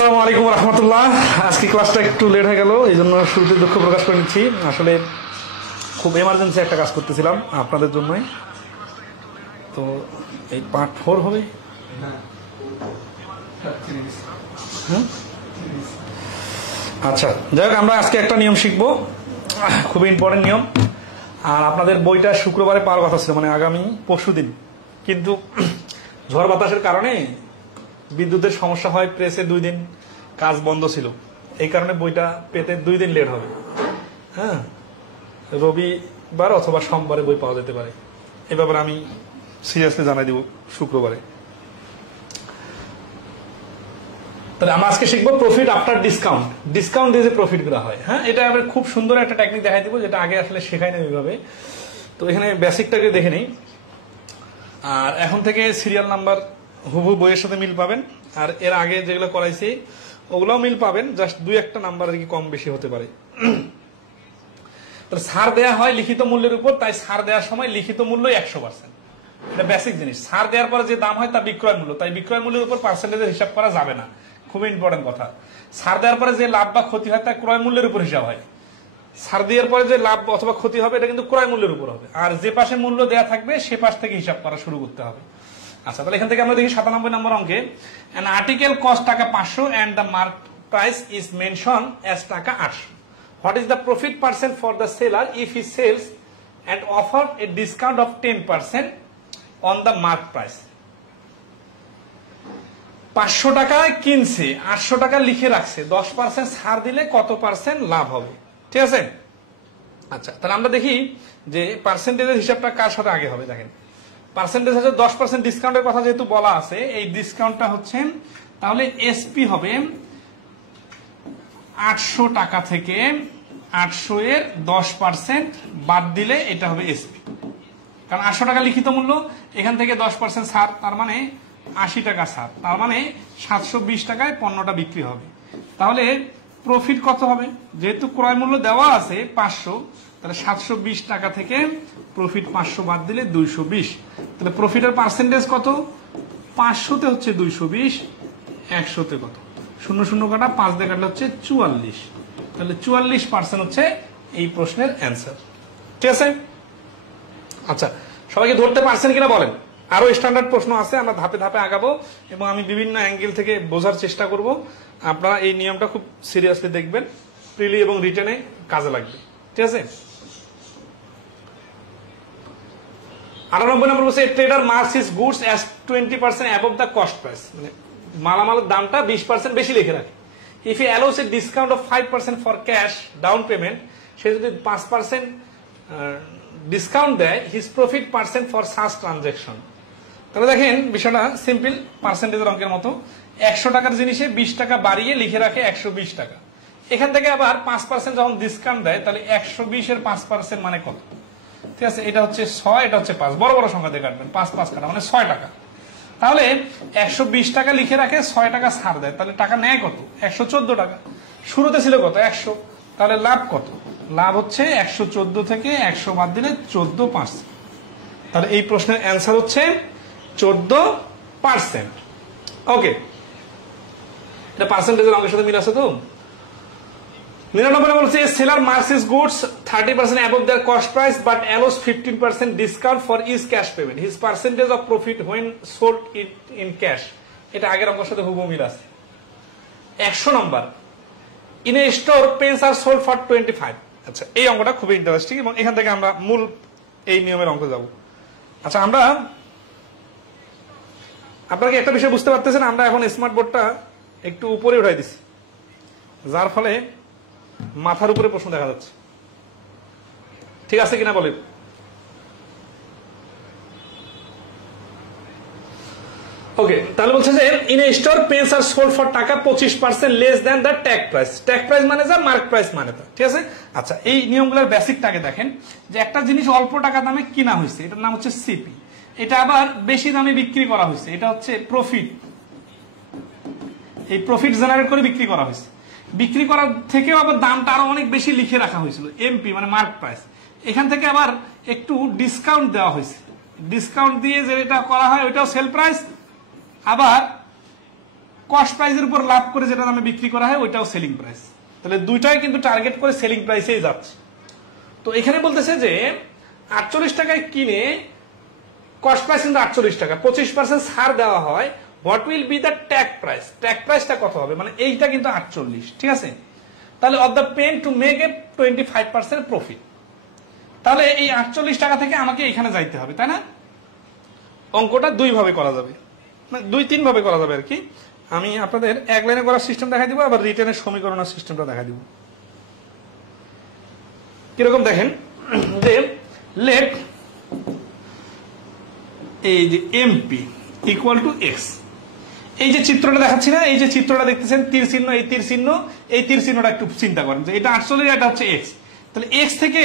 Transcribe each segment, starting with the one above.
আসসালামু আলাইকুম রহমতুল্লাহ। আজকে ক্লাসটা একটু লেট হয়ে গেল, এই জন্য শুরুতে দুঃখ প্রকাশ করে নিচ্ছি। আসলে খুব এমার্জেন্সি একটা কাজ করতেছিলাম আপনাদের জন্যই। তো এই পার্ট 4 হবে। আচ্ছা, যাই হোক, আমরা আজকে একটা নিয়ম শিখবো, খুবই ইম্পর্টেন্ট নিয়ম। আর আপনাদের বইটা শুক্রবারে পাওয়ার কথা ছিল, মানে আগামী পরশুদিন, কিন্তু ঝড় বাতাসের কারণে বিদ্যুতের সমস্যা হয়, প্রেসে 2 দিন কাজ বন্ধ ছিল, এই কারণে বইটা পেতে 2 দিন লেট হবে। হ্যাঁ, রবিবার অথবা সোমবারে বই পাওয়া যেতে পারে, এ ব্যাপারে আমি সিরিয়াসলি জানাই দিব শুক্রবারে। তাহলে আমরা আজকে শিখবো প্রফিট আফটার ডিসকাউন্ট। ডিসকাউন্ট দিয়ে যে প্রফিট করা হয়, হ্যাঁ, এটা আমরা খুব সুন্দর একটা টেকনিক দেখাই দিব, যেটা আগে আসলে শেখাই না এইভাবে। তো এখানে বেসিকটাকে দেখে নিই, আর এখন থেকে সিরিয়াল নাম্বার হুবহু বইয়ের সাথে মিল পাবেন। আর এর আগে যেগুলো করাইছি ওগুলোও মিল পাবেন, জাস্ট 2-1টা নাম্বার আর কি কম বেশি হতে পারে। ছাড় দেয়া হয় লিখিত মূল্যের উপর, তাই ছাড় দেওয়ার সময় লিখিত মূল্য 100%। এটা বেসিক জিনিস। ছাড় দেওয়ার পরে যে দাম হয় তা বিক্রয় মূল্য, তাই বিক্রয় মূল্যের উপর পার্সেন্টেজের হিসাব করা যাবে না। খুবই ইম্পর্টেন্ট কথা। ছাড় দেওয়ার পরে যে লাভ বা ক্ষতি হয় তা ক্রয় মূল্যের উপর হিসাব হয়। ছাড় দেওয়ার পরে যে লাভ অথবা ক্ষতি হবে এটা কিন্তু ক্রয় মূল্যের উপর হবে, আর যে পাশে মূল্য দেয়া থাকবে সে পাশ থেকে হিসাব করা শুরু করতে হবে। আচ্ছা, তাহলে এখান থেকে আমরা দেখি 97 নম্বর অঙ্কে, an article cost টাকা 500 and the market price is mentioned as টাকা 800. What is the profit percent for the seller if he sells and offer a discount of 10% on the market price? 500 টাকায় কিনছে, 800 টাকা লিখে রাখছে, 10% ছাড় দিলে কত পার্সেন্ট লাভ হবে? ঠিক আছে। আচ্ছা, তাহলে আমরা দেখি যে পার্সেন্টেজের হিসাবটা কার সাথে আগে হবে। দেখেন, পার্সেন্টেজ হচ্ছে 10% ডিসকাউন্টের কথা যেহেতু বলা আছে, এই ডিসকাউন্টটা হচ্ছে তাহলে এসপি হবে 800 টাকা থেকে 800 এর 10% বাদ দিলে এটা হবে এসপি। কারণ 800 টাকা লিখিত মূল্য, এখান থেকে 10% ছাড়, তার মানে 80 টাকা ছাড়, তার মানে 720 টাকায় পণ্যটা বিক্রি হবে। তাহলে প্রফিট কত হবে? যেহেতু ক্রয় মূল্য দেওয়া আছে 500, তাহলে 720 টাকা থেকে প্রফিট 500 বাদ দিলে 220। তাহলে প্রফিটের পার্সেন্টেজ কত? 500-তে হচ্ছে 220, 100-তে কত? 0 কাটা 5 দিয়ে কাটলে হচ্ছে 44। তাহলে 44% হচ্ছে এই প্রশ্নের অ্যান্সার। ঠিক আছে। আচ্ছা, সবাইকে ধরতে পারছেন কিনা বলেন? আরো স্ট্যান্ডার্ড প্রশ্ন আছে, আমরা ধাপে ধাপে আগাবো এবং আমি বিভিন্ন অ্যাঙ্গেল থেকে বোঝার চেষ্টা করব। আপনারা এই নিয়মটা খুব সিরিয়াসলি দেখবেন, প্রিলি এবং রিটেনে কাজে লাগবে। ঠিক আছে। 98 নম্বর বলছে, trader marks his goods as 20% above the cost price. মানে মালামালের দামটা 20% বেশি লিখে রাখে। If he allows a discount of 5% for cash down payment, সে যদি 5% ডিসকাউন্ট দেয়, his profit percent for such transaction. তাহলে দেখেন বিষয়টা সিম্পল, পার্সেন্টেজের অঙ্কের মতো। 100 টাকার জিনিসে 20 টাকা বাড়িয়ে লিখে রাখে 120 টাকা। এখান থেকে আবার 5% যখন ডিসকাউন্ট দেয়, তাহলে 120 এর 5% মানে কত? ঠিক আছে, এটা হচ্ছে 6, এটা হচ্ছে 5, বড় বড় সংখ্যা দিয়ে কাটবেন, 5 কাটা মানে 6 টাকা। তাহলে 120 টাকা লিখে রাখে, 6 টাকা ছাড় দেয়, তাহলে টাকা নেয় কত? 114 টাকা। শুরুতে ছিল কত? 100। তাহলে লাভ কত? লাভ হচ্ছে 114 থেকে 100 বাদ দিলে 14%। তাহলে এই প্রশ্নের অ্যান্সার হচ্ছে 14%। ওকে, এটা পার্সেন্টেজের অঙ্কের সাথে মিল আছে তো। 99 নম্বর বলছে, seller marks his goods 30% above their cost price but allows 15% discount for is cash payment. His percentage of profit when sold it in cash. এটা আগের অঙ্কের সাথে হুবহু মিল আছে। 100 নম্বর, in a store pens are sold for 25। আচ্ছা, এই অঙ্কটা খুবই ইন্টারেস্টিং এবং এখান থেকে আমরা মূল এই নিয়মের অঙ্ক যাব। আচ্ছা, আমরা আপনাকে একটা বিষয় বুঝতে পারতেছেন, আমরা এখন স্মার্ট বোর্ডটা একটু উপরে উঠাই দিছি, যার ফলে মাথার উপরে প্রশ্ন দেখা যাচ্ছে। ঠিক আছে কিনা বলেন? ওকে, তাহলে বলছে যে in a store pens are sold for টাকা 25% less than the tag price. Tag price মানে যা, মার্ক প্রাইস মানে তা। ঠিক আছে। আচ্ছা, এই নিয়মগুলোর বেসিকটাকে দেখেন, যে একটা জিনিস অল্প টাকা দামে কিনা হয়েছে, এটার নাম হচ্ছে সিপি। এটা আবার বেশি দামে বিক্রি করা হয়েছে, এটা হচ্ছে প্রফিট। এই প্রফিট জেনারেট করে বিক্রি করা হয়েছে। বিক্রি করার থেকেও আবার দামটা আরো অনেক বেশি লিখে রাখা হয়েছিল, এমপি মানে মার্ক প্রাইস। এখান থেকে আবার একটু ডিসকাউন্ট দেওয়া হয়েছে, ডিসকাউন্ট দিয়ে যেটা করা হয় ওইটাও সেল প্রাইস, আবার কস্ট প্রাইসের উপর লাভ করে যেটা দামে বিক্রি করা হয় ওইটাও সেলিং প্রাইস। তাহলে দুইটাই কিন্তু টার্গেট করে সেলিং প্রাইসেই যাচ্ছে। তো এখানে বলতেছে যে 48 টাকায় কিনে কস্ট প্রাইস কিন্তু 48 টাকা, 25% ছাড় দেওয়া হয়, what will B the tag price, tag প্রাইসটা কত হবে, মানে এইটা কিন্তু 48, ঠিক আছে। তাহলে of the pen to make a 25% profit, তাহলে এই 48 টাকা থেকে আমাকে এখানে যাইতে হবে, তাই না? অঙ্কটা দুই ভাবে করা যাবে, মানে 2-3 ভাবে করা যাবে আর কি। আমি আপনাদের এক লাইনে করার সিস্টেম দেখাই দিব, আবার রিটেনের সমীকরণের সিস্টেমটা দেখাই দিব। কিরকম দেখেন, যে লেট এই যে এমপি ইকুয়াল টু এক্স, এই যে চিত্রটা দেখাচ্ছি না, এই যে চিত্রটা দেখতেছেন তীর চিহ্ন, এই তীর চিহ্ন, এই তীর চিহ্নটা একটু চিন্তা করেন যে এটা 48, এটা হচ্ছে এক্স। তাহলে এক্স থেকে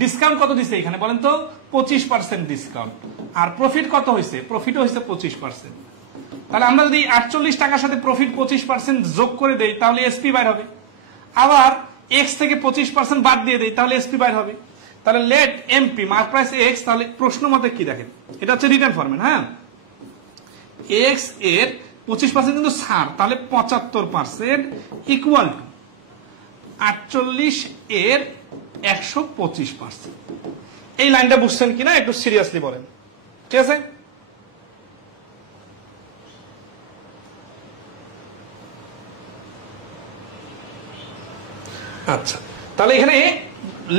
ডিসকাউন্ট কত দিচ্ছে এখানে বলেন তো? 25% ডিসকাউন্ট। আর প্রফিট কত হয়েছে? প্রফিটও হয়েছে 25%। তাহলে আমরা যদি 48 টাকার সাথে প্রফিট 25% যোগ করে দেই তাহলে এসপি বাইর হবে। আবার এক্স থেকে 25% বাদ দিয়ে দেই তাহলে এসপি বাইর হবে। তাহলে let MP mark price x, তাহলে প্রশ্ন মতে কি দেখেন, এটা হচ্ছে রিটার্ন ফরম্যাট, হ্যাঁ। এক্স এর 25% কিন্তু ছাড়, তাহলে 75% ইকুয়াল টু 48 এর 125%। এই লাইনটা বুঝছেন কিনা একটু সিরিয়াসলি বলেন, ঠিক আছে? আচ্ছা, তাহলে এখানে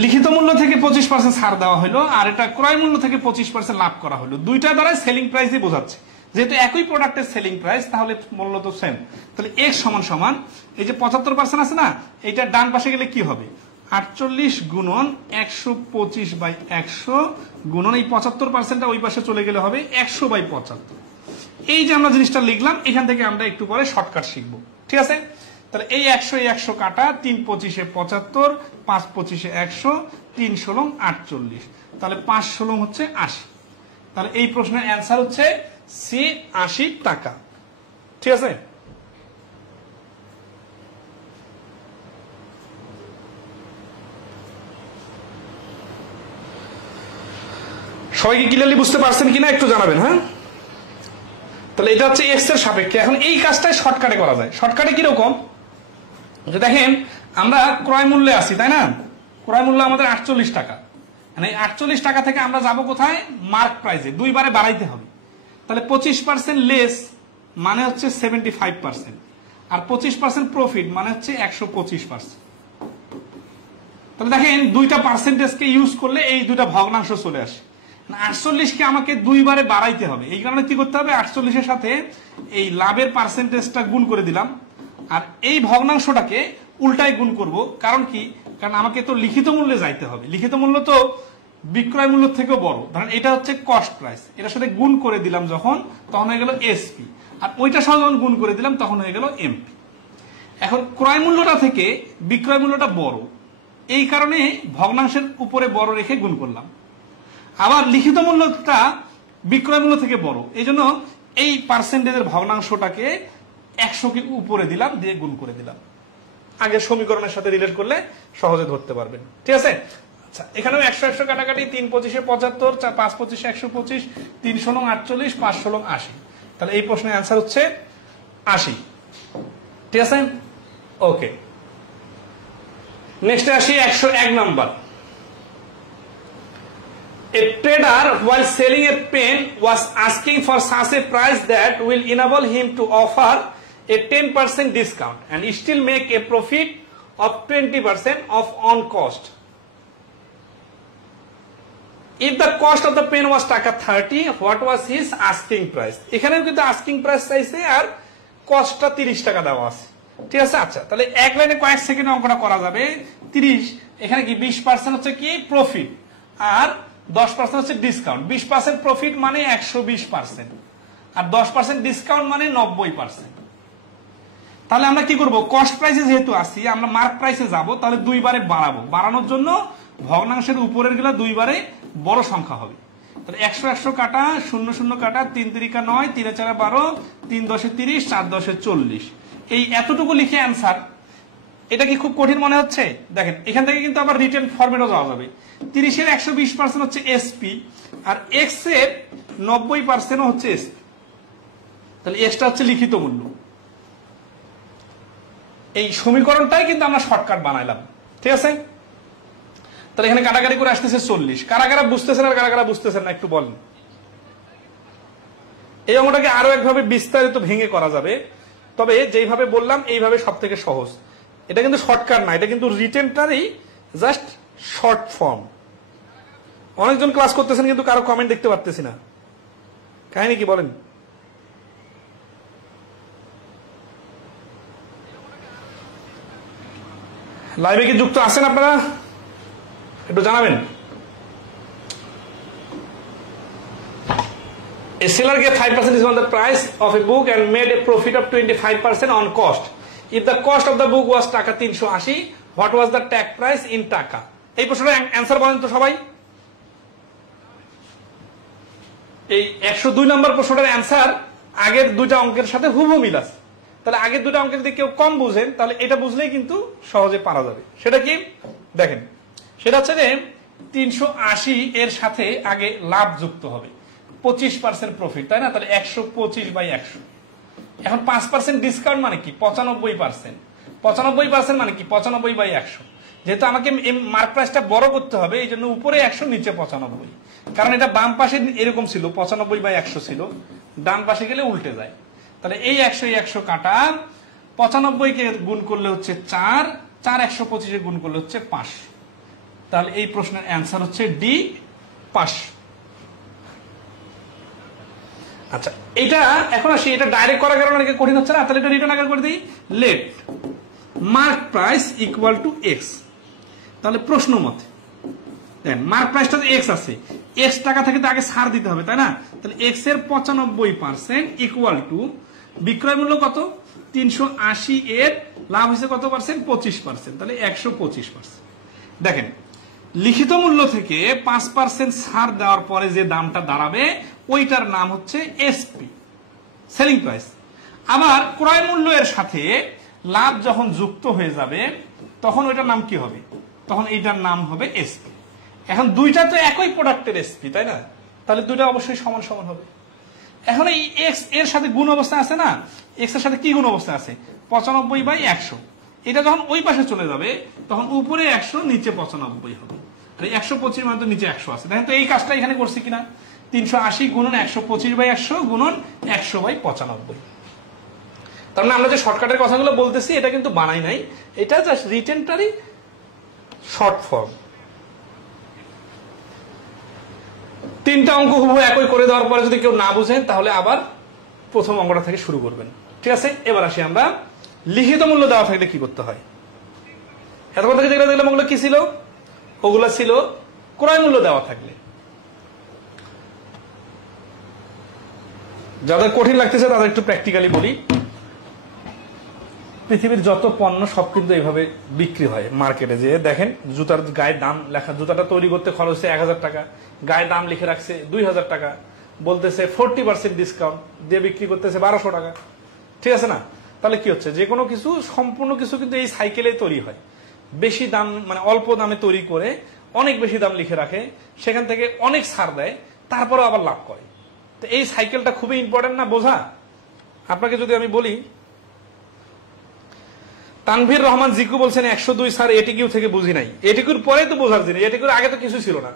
লিখিত মূল্য থেকে 25% ছাড় দেওয়া হলো, আর এটা ক্রয় মূল্য থেকে 25% লাভ করা হলো। দুইটা দ্বারা সেলিং প্রাইসই বোঝাচ্ছে, যেহেতু একই প্রোডাক্টের সেলিং প্রাইস তাহলে মূল্য তো সেম। তাহলে এক্স সমান সমান এই যে 75% আছে না, এইটা ডান পাশে গেলে কি হবে? 48 গুণন 125/100 গুণন এই 75%টা ওই পাশে চলে গেলে হবে 100/75। এই যে আমরা জিনিসটা লিখলাম, এখান থেকে আমরা একটু পরে শর্টকাট শিখবো, ঠিক আছে? তাহলে এই 100 কাটা, 3×25 = 75, 5×25 = 100, 3×16 = 48, তাহলে 5×16 হচ্ছে 80। তাহলে এই প্রশ্নের অ্যান্সার হচ্ছে সি 80 টাকা, ঠিক আছে? সবাই কি ক্লিয়ারলি বুঝতে পারছেন কিনা একটু জানাবেন, হ্যাঁ? তাহলে এটা হচ্ছে এক্স এর সাপেক্ষে। এখন এই কাজটাই শর্টকাটে করা যায়। শর্টকাটে কিরকম, যে দেখেন আমরা ক্রয় মূল্যে আছি, তাই না? ক্রয় মূল্য আমাদের 48 টাকা, মানে 48 টাকা থেকে আমরা যাব কোথায়? মার্ক প্রাইসে, দুইবারে বাড়াইতে হবে। তাহলে 25% লেস মানে হচ্ছে 75%, আর 25% প্রফিট মানে হচ্ছে 125%। তাহলে দেখেন দুইটা পার্সেন্টেজকে ইউজ করলে এই দুইটা ভগ্নাংশ চলে আসে। 48 কে আমাকে দুইবারে বাড়াইতে হবে, এই কারণে কি করতে হবে? 48 এর সাথে এই লাভের পার্সেন্টেজটা গুণ করে দিলাম, আর এই ভগ্নাংশটাকে উল্টায় গুণ করব। কারণ কি? কারণ আমাকে তো লিখিত মূল্যে যাইতে হবে, লিখিত মূল্য তো বিক্রয় মূল্য থেকেও বড়। ধরেন এটা হচ্ছে কস্ট প্রাইস, এটার সাথে গুণ করে দিলাম যখন, তখন হয়ে গেল এসপি, আর ওইটার সাথে যখন গুণ করে দিলাম তখন হয়ে গেল এমপি। এখন ক্রয় মূল্যটা থেকে বিক্রয় মূল্যটা বড়, এই কারণে ভগ্নাংশের উপরে বড় রেখে গুণ করলাম। আবার লিখিত মূল্যটা বিক্রয় মূল্য থেকে বড়, এই জন্য এই পার্সেন্টেজের ভগ্নাংশটাকে 100 উপরে দিলাম, দিয়ে গুণ করে দিলাম। আগের সমীকরণের সাথে রিলেট করলে সহজে ধরতে পারবেন, ঠিক আছে? আচ্ছা, এখানেও 100 কাটাকাটি, 3×25 = 75, 5×25 = 125, 3×16 = 48, 5×16 = 80। তাহলে এই প্রশ্নের অ্যান্সার হচ্ছে 80, ঠিক আছে? ওকে, নেক্সটে আসি 101 number. A trader while selling a pen was asking for such a price that will enable him to offer a 10% discount and still make a profit of 20% off on cost. If the cost of the pen was টাকা 30, what was his asking price? এখানেও কিন্তু asking price চাইছে আর কস্টটা 30 টাকা দেওয়া আছে, ঠিক আছে? আচ্ছা, তাহলে এক লাইনে কয়েক সেকেন্ডে অঙ্কটা করা যাবে। 30, এখানে কি 20% হচ্ছে কি প্রফিট, আর 10% হচ্ছে ডিসকাউন্ট। 20% প্রফিট মানে 120%, আর 10% ডিসকাউন্ট মানে 90%। তাহলে আমরা কি করব? কস্ট প্রাইসে যেহেতু আসি, আমরা মার্ক প্রাইসে যাব, তাহলে দুইবারে বাড়াবো। বাড়ানোর জন্য ভগ্নাংশের উপরের গুলা দুইবারে বড় সংখ্যা হবে। তাহলে 100 কাটা, 00 কাটা, 3×3 = 9, 3×4 = 12, 3×10 = 30, 4×10 = 40। এই এতটুকু লিখে অ্যান্সার। এটা কি খুব কঠিন মনে হচ্ছে? দেখেন এখান থেকে কিন্তু আবার রিটেন ফরম্যাটও যাওয়া যাবে। 30 এর 120% হচ্ছে এসপি, আর এক্স এর 90% হচ্ছে এসপি। তাহলে এক্সটা হচ্ছে লিখিত মূল্য, এই সমীকরণটাই কিন্তু আমরা শর্টকাট বানাইলাম, ঠিক আছে? তাহলে এখানে কাটাকাটি করে আসতেছে 40। কারা কারা বুঝতেছেন আর কারা কারা বুঝতেছেন না একটু বলেন। এই অঙ্কটাকে আরো একভাবে বিস্তারিত ভেঙে করা যাবে, তবে যেইভাবে বললাম এইভাবে সব থেকে সহজ। এটা কিন্তু শর্টকাট না, এটা কিন্তু রিটেনটারই জাস্ট শর্ট ফর্ম। অনেকজন ক্লাস করতেছেন কিন্তু কারো কমেন্ট দেখতে পারতেছি না, কাহিনী কি বলেন? লাইভে কি যুক্ত আছেন আপনারা? একটু জানাবেন। A seller gave 5% discount on the price of a book and made a profit of 25% on cost. If the cost of the book was টাকা 380, what was the tag price in টাকা? এই প্রশ্নের অ্যান্সার বলেন তো সবাই। এই 102 নম্বর প্রশ্নটার answer আগের দুইটা অঙ্কের সাথে হুবহু মিল আছে। তাহলে আগের দুটো অঙ্কের যদি কেউ কম বুঝেন তাহলে এটা বুঝলেই কিন্তু সহজে পারা যাবে। সেটা কি দেখেন, সেটা হচ্ছে যে 380 এর সাথে আগে লাভ যুক্ত হবে, 25% প্রফিট, তাই না? তাহলে 125/100। এখন 5% ডিসকাউন্ট মানে কি 95%। 95% মানে কি 95/100। যেহেতু আমাকে মার্ক প্রাইসটা বড় করতে হবে, এই জন্য উপরে 100 নিচে 95, কারণ এটা বাম পাশে এরকম ছিল 95/100 ছিল, ডান পাশে গেলে উল্টে যায়। তাহলে এই 100 কাটা 95 কে গুণ করলে হচ্ছে 4, 125 গুণ করলে হচ্ছে 5। তাহলে এই প্রশ্নের অ্যান্সার হচ্ছে ডি, 5। আচ্ছা, এটা এখন আসি, এটা ডাইরেক্ট করার কারণে অনেকে কঠিন হচ্ছে না, তাহলে এটা রিটার্ন আকার করে দিই। Let mark price equal to x. তাহলে প্রশ্ন মতে দেখেন মার্ক প্রাইসটা এক্স আছে, এক্স টাকা থেকে তো আগে ছাড় দিতে হবে, তাই না? তাহলে এক্স এর 95% ইকুয়াল টু বিক্রয় মূল্য কত 380, এর লাভ হয়েছে কত পার্সেন্ট 25%, তাহলে 125%। দেখেন লিখিত মূল্য থেকে 5% ছাড় দেওয়ার পরে যে দামটা দাঁড়াবে ওইটার নাম হচ্ছে এসপি, সেলিং প্রাইস। আবার ক্রয় মূল্য এর সাথে লাভ যখন যুক্ত হয়ে যাবে তখন ওইটার নাম কি হবে? তখন এইটার নাম হবে এসপি। এখন দুইটা তো একই প্রোডাক্টের এসপি, তাই না? তাহলে দুইটা অবশ্যই সমান সমান হবে। এখন এই এক্স এর সাথে গুণ অবস্থা আছে না, এক্স এর সাথে কি গুণ অবস্থা আছে 95/100। এটা যখন ওই পাশে চলে যাবে তখন উপরে 100 নিচে 95 হবে। 125 মানে তো নিচে 100 আছে। দেখেন তো এই কাজটা এখানে করছি কিনা, 380 গুণন 125/100 গুণন 100/95। তার মানে আমরা যে শর্টকাটের কথাগুলো বলতেছি এটা কিন্তু বানাই নাই, এটা জাস্ট রিটেনটারই শর্ট ফর্ম। তিনটা অঙ্ক হুবহু একই করে দেওয়ার পরে যদি কেউ না বুঝেন তাহলে আবার প্রথম অঙ্কটা থেকে শুরু করবেন, ঠিক আছে? এবার আসি আমরা লিখিত মূল্য দেওয়া থাকলে কি করতে হয়। এতক্ষণ থেকে যেগুলো দেখলাম ওগুলো কি ছিল? ওগুলো ছিল ক্রয় মূল্য দেওয়া থাকলে। যাদের কঠিন লাগতেছে তাদের একটু প্র্যাকটিক্যালি বলি। পৃথিবীর যত পণ্য সব কিন্তু এইভাবে বিক্রি হয় মার্কেটে। যে দেখেন জুতার গায়ে দাম লেখা, জুতাটা তৈরি করতে খরচ হচ্ছে 1000 টাকা, গায়ে দাম লিখে রাখছে 2000 টাকা, বলতেছে 40% ডিসকাউন্ট দিয়ে বিক্রি করতেছে 1200 টাকা, ঠিক আছে না? তাহলে কি হচ্ছে, যে কোনো কিছু সম্পূর্ণ কিছু কিন্তু এই সাইকেলে তৈরি হয়। বেশি দাম মানে অল্প দামে তৈরি করে অনেক বেশি দাম লিখে রাখে, সেখান থেকে অনেক ছাড় দেয়, তারপরেও আবার লাভ করে। তো এই সাইকেলটা খুবই ইম্পর্টেন্ট না বোঝা? আপনাকে যদি আমি বলি, তানভীর রহমান জিকু বলছেন 102 স্যার এটিকিউ থেকে বুঝি নাই। এটিকিউর পরে তো বোঝার জিনিস, এটিকিউর আগে তো কিছু ছিল না।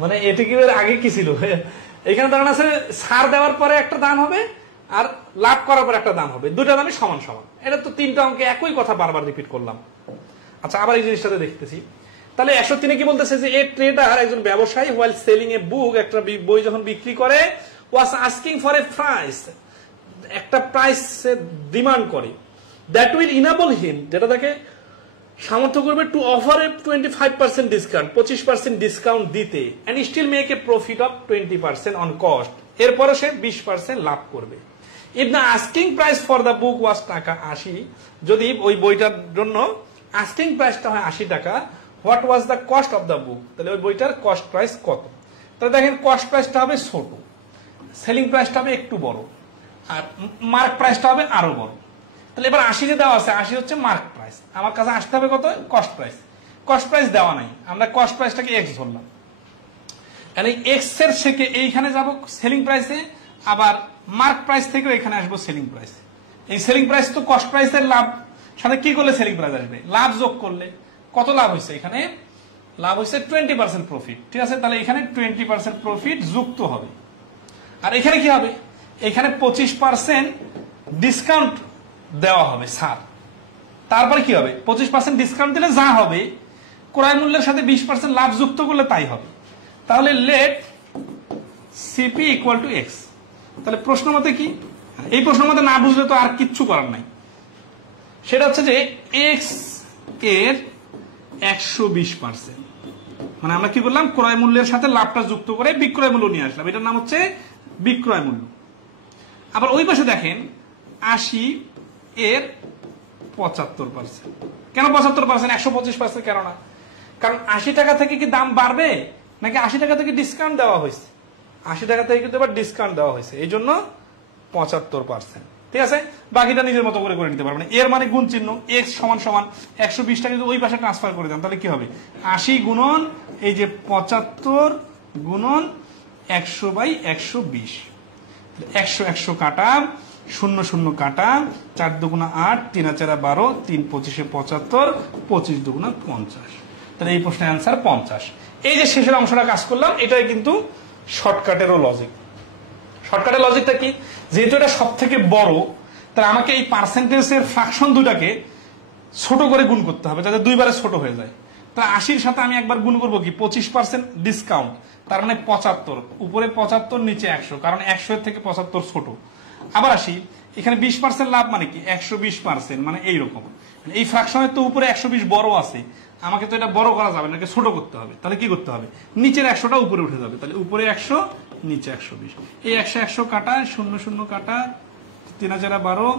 মানে এটিকিউ এর আগে কি ছিল? এখানে দাঁড়ানো আছে ছাড় দেওয়ার পরে একটা দাম হবে আর লাভ করার পর একটা দাম হবে, দুটা দামই সমান সমান। এটা তো তিনটা অঙ্কে একই কথা বারবার রিপিট করলাম। আচ্ছা, আবার এই জিনিসটাতে দেখতেছি। তাহলে 103 কি বলতেছে যে এ ট্রেডার একজন ব্যবসায়ী হোয়াইল সেলিং এ বুক, একটা বই যখন বিক্রি করে, was asking for a price, একটা প্রাইস ডিমান্ড করে, দ্যাট উইল ইনেবল হিম, যেটা তাকে সামর্থ্য করবে to offer a 25% discount, 25% discount দিতে, and still make a profit of 20% on cost, এরপরে সে 20% লাভ করবে। If the asking price for the book was টাকা 80, যদি ওই বইটার জন্য আস্কিং প্রাইসটা হয় 80 টাকা, what was the cost of the book, তাহলে ওই বইটার কস্ট প্রাইস কত? তাহলে দেখেন কস্ট প্রাইসটা হবে ছোট, সেলিং প্রাইসটা হবে একটু বড়, আর মার্ক প্রাইসটা হবে আরো বড়। তাহলে এবার 80 দেওয়া আছে, 80 হচ্ছে মার্ক প্রাইস, আমার কাছে আসতে হবে কত? Cost price. কস্ট প্রাইস দেওয়া নাই, আমরা কস্ট প্রাইসটাকে এক্স ধরলাম। তাহলে এক্স এর থেকে এইখানে যাব সেলিং প্রাইসে, আবার মার্ক প্রাইস থেকেও এখানে আসবো সেলিং প্রাইস। এই সেলিং প্রাইস তো কস্ট প্রাইসের লাভ সাথে কি করলে সেলিং প্রাইস আসবে, লাভ যোগ করলে। কত লাভ হয়েছে এখানে, লাভ হয়েছে 20% প্রফিট, ঠিক আছে। তাহলে এখানে 20% প্রফিট যুক্ত হবে। আর এখানে কি হবে, এখানে 25% ডিসকাউন্ট দেওয়া হবে স্যার। তারপরে কি হবে, 25% ডিসকাউন্ট দিলে যা হবে ক্রয় মূল্যের সাথে 20% লাভ যুক্ত করলে তাই হবে। তাহলে let CP equal to x. তাহলে প্রশ্ন মতে কি, এই প্রশ্ন মতে না বুঝলে তো আর কিচ্ছু করার নাই। সেটা হচ্ছে যে এক্স এর 120%, মানে আমরা কি করলাম, ক্রয় মূল্যের সাথে লাভটা যুক্ত করে বিক্রয় মূল্য নিয়ে আসলাম, এটার নাম হচ্ছে বিক্রয় মূল্য। আবার ওই পাশে দেখেন 80 এর 75%। কেন 75%, 125% কেন না? কারণ 80 টাকা থেকে কি দাম বাড়বে নাকি 80 টাকা থেকে ডিসকাউন্ট দেওয়া হয়েছে? 80 টাকা থেকে কিন্তু এবার ডিসকাউন্ট দেওয়া হয়েছে, এই জন্য 75%, ঠিক আছে। বাকিটা নিজের মতো করে নিতে পারবেন। এর মানে গুণ চিহ্ন, এক্স সমান সমান 120 টাকা যদি ওই পাশে ট্রান্সফার করে দেন তাহলে কি হবে, 80 গুণন এই যে 75 গুণন 100/120, 100 100 কাটা, 0 0 কাটা, 4 দুগুণা 8, 3 4 12, 3 25 75, 25 দুগুণা 50। তাহলে এই প্রশ্নের অ্যান্সার 50। এই যে শেষের অংশটা কাজ করলাম, এটাই কিন্তু শর্টকাটেরও লজিক। শর্টকাটের লজিকটা কি, যেহেতু এটা সব থেকে বড়, তাহলে আমাকে এই পার্সেন্টেজের ফ্র্যাকশন দুটাকে ছোট করে গুণ করতে হবে যাতে দুইবারে ছোট হয়ে যায়। তাহলে 80-র সাথে আমি একবার গুণ করবো কি, 25% ডিসকাউন্ট, তার মানে 75, উপরে 75 নিচে 100, কারণ 100 এর থেকে 75 ছোট। আবার আসি, এখানে 20% লাভ মানে কি, 120%, মানে এইরকম। এই ফ্র্যাকশনের তো উপরে 120 বড় আছে, আমাকে তো এটা বড় করা যাবে না, ছোট করতে হবে। তাহলে কি করতে হবে, নিচের 100টা উপরে উঠে যাবে। তাহলে উপরে 100 নিচে 120, এই 100 100 কাটা, 0 0 কাটা, 3 4 12,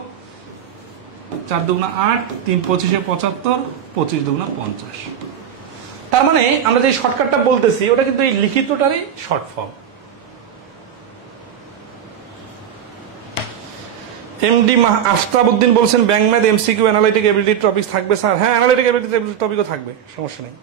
4 দুগুণা 8, 3 25 75, 25 দুগুণা 50। তার মানে আমরা যে শর্টকাটটা বলতেছি ওটা কিন্তু এই লিখিতটারই শর্ট ফর্ম। এমডি আফতাবউদ্দিন বলছেন bank math MCQ analytic ability topic থাকবে স্যার। হ্যাঁ, অ্যানালিটিক এবিলিটি টপিকও থাকবে, সমস্যা নেই।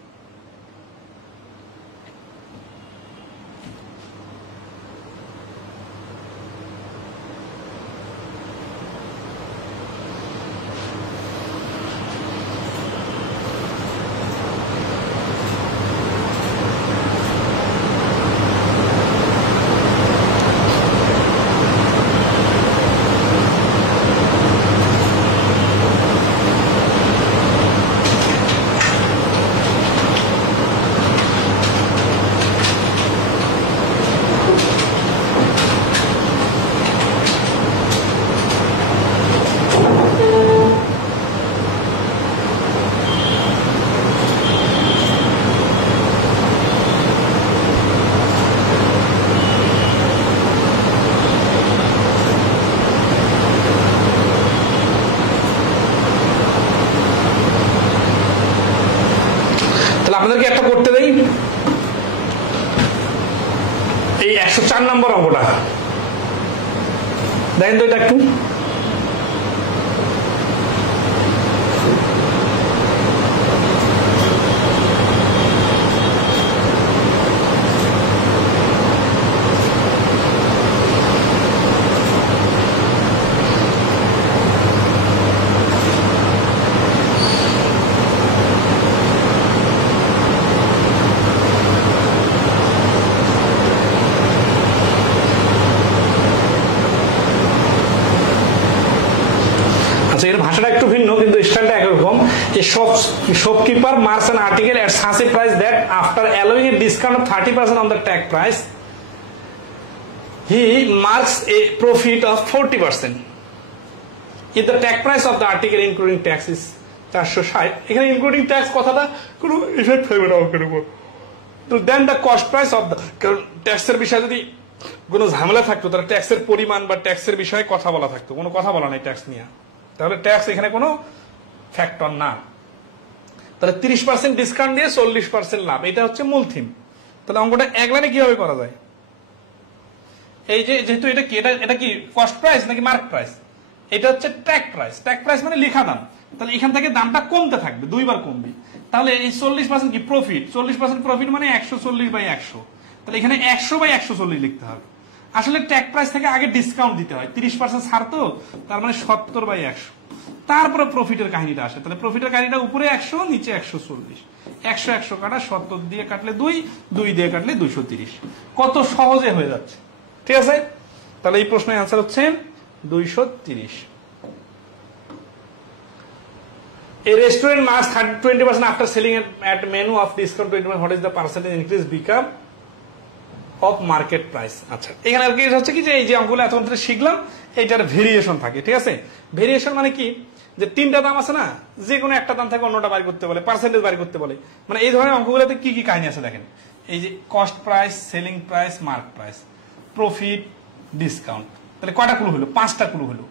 আপনাদেরকে একটা করতে দেই, এই 104 নম্বর অঙ্কটা দেখেন তো, এটা একটু ভাষাটা একটু ভিন্ন কিন্তু স্টাইলটা একরকম। Shopkeeper marks an article at such a price that after allowing a discount of 30% on the tag price he marks a profit of 40%. If the tag price of the article including tax is 460, এখানে including tax কথাটা কোনো effect ফেলবে না অঙ্কের উপর। তো then the cost price of the, কারণ ট্যাক্সের বিষয়ে যদি কোনো ঝামেলা থাকতো তাহলে ট্যাক্সের পরিমাণ বা ট্যাক্সের বিষয়ে কথা বলা থাকতো, কোনো কথা বলা নাই ট্যাক্স নিয়ে, তাহলে ট্যাক্স এখানে কোনো ফ্যাক্টর না। তাহলে 30% ডিসকাউন্ট দিয়ে 40% লাভ, এটা হচ্ছে মূল থিম। তাহলে অঙ্কটা এক লাইনে কিভাবে করা যায়, এই যে যেহেতু এটা কি, এটা কি কস্ট প্রাইস নাকি মার্ক প্রাইস, এটা হচ্ছে ট্যাগ প্রাইস। ট্যাগ প্রাইস মানে লেখা দাম, তাহলে এখান থেকে দামটা কমতে থাকবে, দুইবার কমবে। তাহলে এই 40% কি প্রফিট, 40% প্রফিট মানে 140/100, তাহলে এখানে 100/140 লিখতে হবে। আসলে ট্যাগ প্রাইস থেকে আগে ডিসকাউন্ট দিতে হয়, 30% ছাড়, তো তার মানে 70/100, তারপরে প্রফিটের কাহিনীটা আসে। তাহলে প্রফিটের কাহিনীটা উপরে 100, নিচে 140, 100 কাটা 70 দিয়ে কাটলে 2 দিয়ে কাটলে 230, কত সহজে হয়ে যাচ্ছে। ঠিক আছে, তাহলে এই প্রশ্নের অ্যান্সার হচ্ছে 230। A restaurant must 20% after selling at menu of discount 20%. What is the percentage increase become of market price? আচ্ছা, এখানে আর কি হচ্ছে কি যে এই যে অঙ্কগুলো এতক্ষণ ধরে শিখলাম, এইটার ভেরিয়েশন থাকে। ঠিক আছে, ভেরিয়েশন মানে কি, যে তিনটা দাম আছে না, যে কোনো একটা দাম থেকে অন্যটা বাড়ি করতে বলে, পার্সেন্টেজ বাড়ি করতে বলে। মানে এই ধরনের অঙ্কগুলোতে কি কি কাহিনী আছে দেখেন, এই যে cost price, selling price, mark price, profit, discount. তাহলে কয়টা ক্লু হলো? 5টা ক্লু হলো।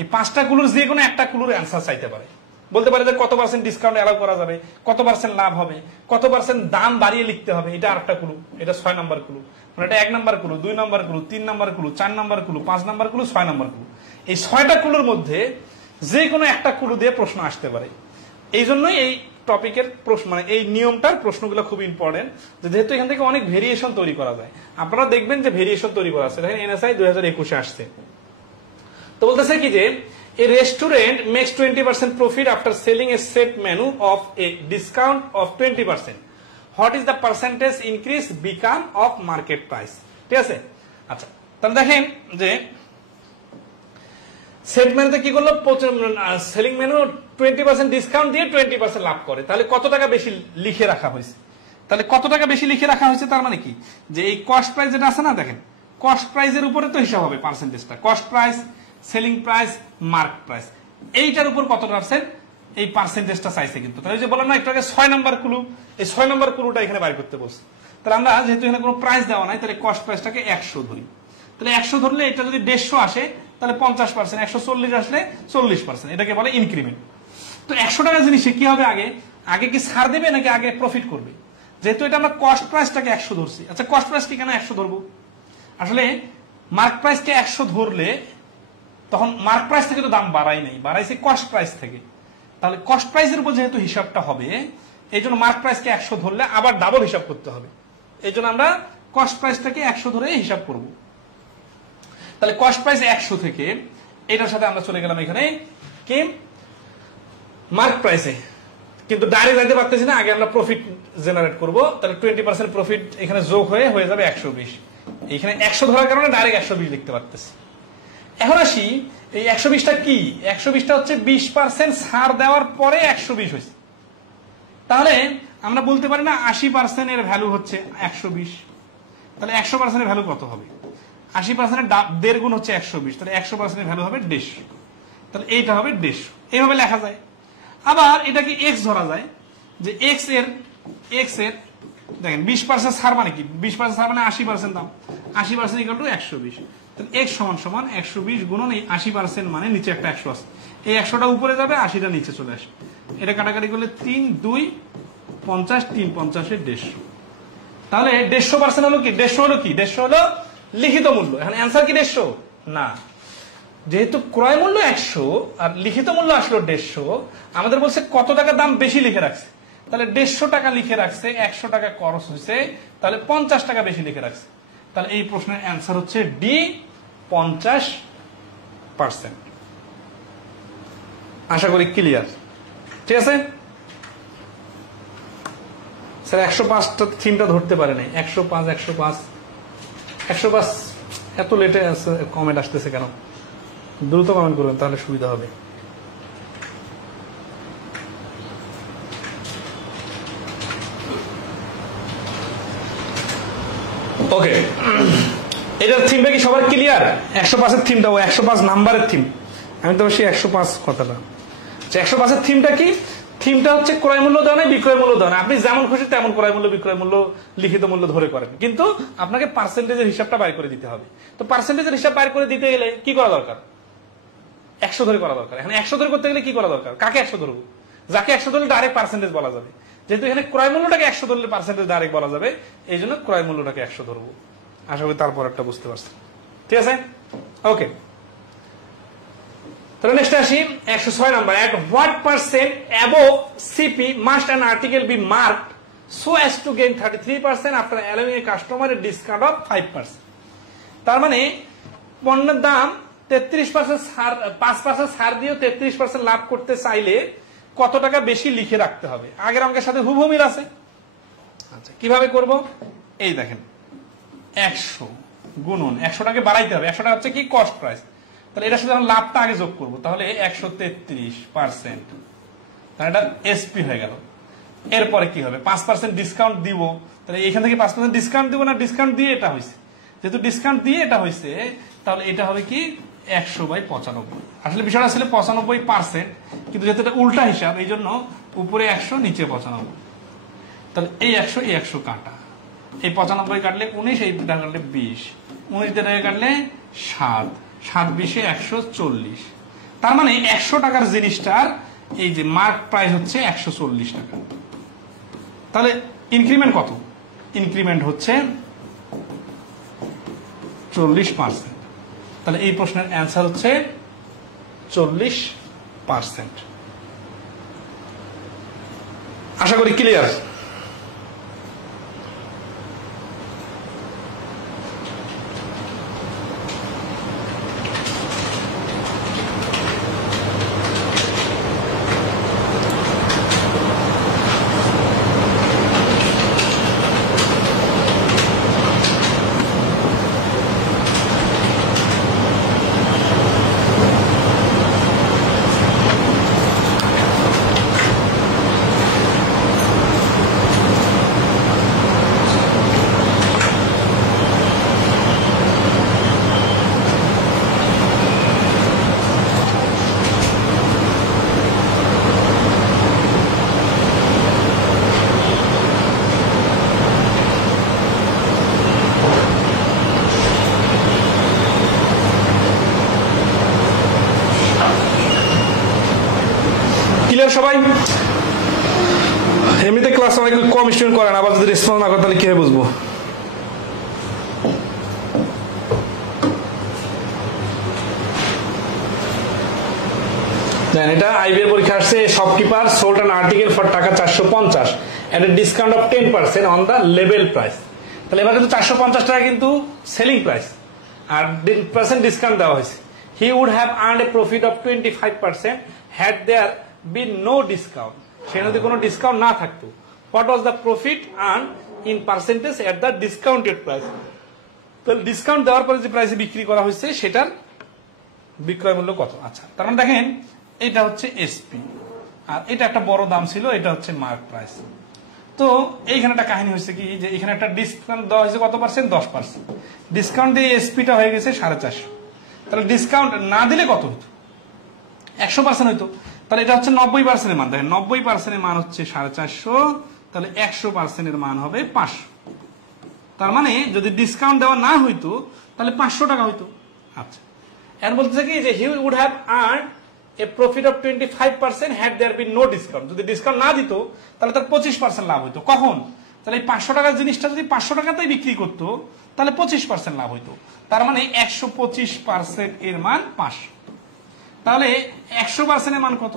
এই 5টা ক্লুর যে কোনো একটা ক্লুর অ্যান্সার চাইতে পারে, বলতে পারে যে কত পার্সেন্ট ডিসকাউন্ট অ্যালাউ করা যাবে, কত পার্সেন্ট লাভ হবে, কত পার্সেন্ট দাম বাড়িয়ে লিখতে হবে, এটা আরেকটা ক্লু, এটা 6 নম্বর ক্লু। মানে এটা 1 নম্বর ক্লু, 2 নম্বর ক্লু, 3 নম্বর ক্লু, 4 নম্বর ক্লু, 5 নম্বর ক্লু, 6 নম্বর ক্লু। এই 6টা ক্লুর মধ্যে যে কোনো একটা ক্লু দিয়ে প্রশ্ন আসতে পারে। এই জন্যই এই টপিকের প্রশ্ন, মানে এই নিয়মটার প্রশ্নগুলো খুব ইম্পর্টেন্ট, যেহেতু এখান থেকে অনেক ভেরিয়েশন তৈরি করা যায়। আপনারা দেখবেন যে ভেরিয়েশন তৈরি করা আছে, দেখেন এনএসআই 2021 আসছে। তো বলতেছে কি যে a restaurant makes 20% profit after selling a set menu of a discount of 20%. What is the percentage increase become of market price? ঠিক আছে, আচ্ছা তাহলে দেখেন যে সেট মেনুতে কি করলো, সেলিং মেনু 20% ডিসকাউন্ট দিয়ে 20% লাভ করে, তাহলে কত টাকা বেশি লিখে রাখা হয়েছে। তাহলে কত টাকা বেশি লিখে রাখা হয়েছে তার মানে কি, যে এই কস্ট প্রাইস যেটা আছে না, দেখেন কস্ট প্রাইসের উপরে তো হিসাব হবে পার্সেন্টেজটা, cost price, selling price, mark price, এইটার উপর কত পার্সেন্ট এই পার্সেন্টেজটা চাইছে। কিন্তু তাহলে যে বললাম না একটু আগে 6 নম্বর ক্লু, এই 6 নম্বর ক্লুটা এখানে বাইর করতে বলছে। তাহলে আমরা যেহেতু এখানে কোনো প্রাইস দেওয়া নাই, তাহলে কস্ট প্রাইসটাকে 100 ধরি। তাহলে 100 ধরলে এটা যদি 150 আসে তাহলে 50%, 140 আসলে 40%, এটাকে বলে ইনক্রিমেন্ট। তো 100 টাকা জিনিসে কি হবে, আগে কি ছাড় দেবে নাকি আগে প্রফিট করবে? যেহেতু এটা আমরা কস্ট প্রাইসটাকে 100 ধরছি, আচ্ছা কস্ট প্রাইসকে কেন 100 ধরবো? আসলে মার্ক প্রাইসকে 100 ধরলে তখন মার্ক প্রাইস থেকে তো দাম বাড়াই নাই, বাড়াইছে কস্ট প্রাইস থেকে। তাহলে কস্ট প্রাইসের উপর যেহেতু হিসাবটা হবে, এই জন্য মার্ক প্রাইসকে 100 ধরলে আবার ডাবল হিসাব করতে হবে। এই জন্য আমরা কস্ট প্রাইসটাকে 100 ধরে হিসাব করব। তাহলে কস্ট প্রাইস 100 থেকে এটার সাথে আমরা চলে গেলাম এখানে কি মার্ক প্রাইসে, কিন্তু ডাইরেক্ট যাইতে পারতেছি না, আগে আমরা প্রফিট জেনারেট করব। তাহলে 20% প্রফিট এখানে যোগ হয়ে যাবে 120। এখানে 100 ধরার কারণে ডাইরেক্ট 120 লিখতে পারতেছি। এখন আসি, এই 120টা কি, 120টা হচ্ছে 20% ছাড় দেওয়ার পরে 120 হয়েছে। তাহলে আমরা বলতে পারি না 80% এর ভ্যালু হচ্ছে 120, তাহলে 100% এর ভ্যালু কত হবে? 80% এর 1.5 গুণ হচ্ছে 120, তাহলে 100% এর ভ্যালু হবে 150, তাহলে এইটা হবে 150। এইভাবে লেখা যায়। আবার এটাকে এক্স ধরা যায়, যে এক্স এর দেখেন 20% ছাড় মানে কি, 20% ছাড় মানে 80% দাম, 80% ইকুয়াল টু 120। তাহলে এক্স সমান 120 গুণন এই 80% মানে নিচে একটা 100 আছে, এই 100টা উপরে যাবে, 80টা নিচে চলে আসে। এটা কাটাকাটি করলে 3 2 50, 3 50 150। তাহলে 150% হলো কি, 150 হলো কি, 150 হলো লিখিত মূল্য। এখন অ্যান্সার কি 150 না, যেহেতু ক্রয় মূল্য 100 আর লিখিত মূল্য আসলো 150, আমাদের বলছে কত টাকা দাম বেশি লিখে রাখছে। তাহলে 150 টাকা লিখে রাখছে, 100 টাকা খরচ হয়েছে, তাহলে 50 টাকা বেশি লিখে রাখছে। তাহলে এই প্রশ্নের অ্যান্সার হচ্ছে ডি, 50%। আশা করি ক্লিয়ার। ঠিক আছে স্যার, 105টা থিমটা ধরতে পারে নাই, 105 এত লেটে কমেন্ট আসতেছে কেন? দ্রুত কমেন্ট করবেন তাহলে সুবিধা হবে। ওকে, এটার থিমটা কি সবার ক্লিয়ার? 105 থিমটা, ও 105 নাম্বারের থিম, আমি তো সেই 105 কথাটা। 105 থিমটা কি? থিমটা হচ্ছে ক্রয় মূল্য দেওয়া নাই, বিক্রয় মূল্য দেওয়া নাই। আপনি যেমন খুশি তেমন ক্রয় মূল্য, বিক্রয় মূল্য, লিখিত মূল্য ধরে করেন, কিন্তু আপনাকে পার্সেন্টেজের হিসাবটা বাইর করে দিতে হবে। তো পার্সেন্টেজের হিসাব বাইর করে দিতে গেলে কি করা দরকার? 100 ধরে করা দরকার। এখন 100 ধরে করতে গেলে কি করা দরকার? কাকে 100 ধরবো? যাকে 100 ধরলে ডাইরেক্ট পার্সেন্টেজ বলা যাবে। যেহেতু এখানে ক্রয় মূল্যটাকে 100 ধরলে পার্সেন্টেজ ডাইরেক্ট বলা যাবে, এই জন্য ক্রয় মূল্যটাকে 100 ধরবো। আশা করি তারপর একটা বুঝতে পারছেন। ঠিক আছে, ওকে। তাহলে নেক্সট আসি 106 number. At what percent above CP must an article be marked so as to gain 33% after allowing a customer a discount of 5%? তার মানে পণ্যের দাম 33% ছাড়, 5% ছাড় দিয়েও 33% লাভ করতে চাইলে কত টাকা বেশি লিখে রাখতে হবে? আগের অঙ্কের সাথে হুবহু মিল আছে। আচ্ছা, কিভাবে করব? এই দেখেন, 100 গুণন 100টাকে বাড়াইতে হবে। 100টা হচ্ছে কি কস্ট প্রাইস, তাহলে এটার সাথে আমরা লাভটা আগে যোগ করব। তাহলে 133%, তাহলে এটা এসপি হয়ে গেল। এরপরে কি হবে? 5% ডিসকাউন্ট দিব, তাহলে এখান থেকে 5% ডিসকাউন্ট দিব না, ডিসকাউন্ট দিয়ে এটা হয়েছে, যেহেতু ডিসকাউন্ট দিয়ে এটা হয়েছে তাহলে এটা হবে কি 100/95। আসলে বিষয়টা ছিল 95%, কিন্তু যেহেতু এটা উল্টা হিসাব এই জন্য উপরে 100 নিচে 95। তাহলে এই 100 এই 100 কাটা, এই 95 কাটলে 19, এই কাটলে 20, 19 দিয়ে কাটলে 7, 7 20 140। তার মানে 100 টাকার জিনিসটার এই যে মার্ক প্রাইস হচ্ছে 140 টাকা। তাহলে ইনক্রিমেন্ট কত? ইনক্রিমেন্ট হচ্ছে 40%। তাহলে এই প্রশ্নের অ্যান্সার হচ্ছে 40%। আশা করি ক্লিয়ার। সবাই এমনিতে ক্লাস অনেক কম স্টুডেন্ট করেন, আবার যদি রেসপন্স না করে তাহলে কিভাবে বুঝবো? এটা আইবিএ পরীক্ষা আসছে, shopkeeper sold an article for টাকা 450 and a discount of 10% on the label price. তাহলে এবার কিন্তু 450 টাকা কিন্তু সেলিং প্রাইস আর 10% ডিসকাউন্ট দেওয়া হয়েছে। He would have earned a profit of 25% had there been no discount, সে যদি কোনো ডিসকাউন্ট না থাকতো। what was the profit earned in percentage at the discounted price? তাহলে ডিসকাউন্ট দেওয়ার পরে যে প্রাইসে বিক্রি করা হয়েছে সেটার বিক্রয় মূল্য কত? আচ্ছা, তার মানে দেখেন এটা হচ্ছে এসপি আর এটা একটা বড় দাম ছিল, এটা হচ্ছে মার্ক প্রাইস। তো এইখানে একটা কাহিনী হয়েছে কি যে এখানে একটা ডিসকাউন্ট দেওয়া হয়েছে কত পার্সেন্ট? 10%। ডিসকাউন্ট দিয়ে এসপিটা হয়ে গেছে 450। তাহলে ডিসকাউন্ট না দিলে কত হতো? 100% হইতো। তাহলে এটা হচ্ছে 90% এর মান। দেখেন 90% এর মান হচ্ছে 450, তাহলে 100% এর মান হবে 500। তার মানে যদি ডিসকাউন্ট দেওয়া না হইতো তাহলে 500 টাকা হইতো। আচ্ছা, এর বলতেছে কি যে he would have earned a profit of 25% had there been no discount. যদি ডিসকাউন্ট না দিত তাহলে তার 25% লাভ হইতো। কখন? তাহলে এই 500 টাকার জিনিসটা যদি 500 টাকাতেই বিক্রি করতো তাহলে 25% লাভ হইতো। তার মানে 125% এর মান 500। তাহলে 100% এর মান কত?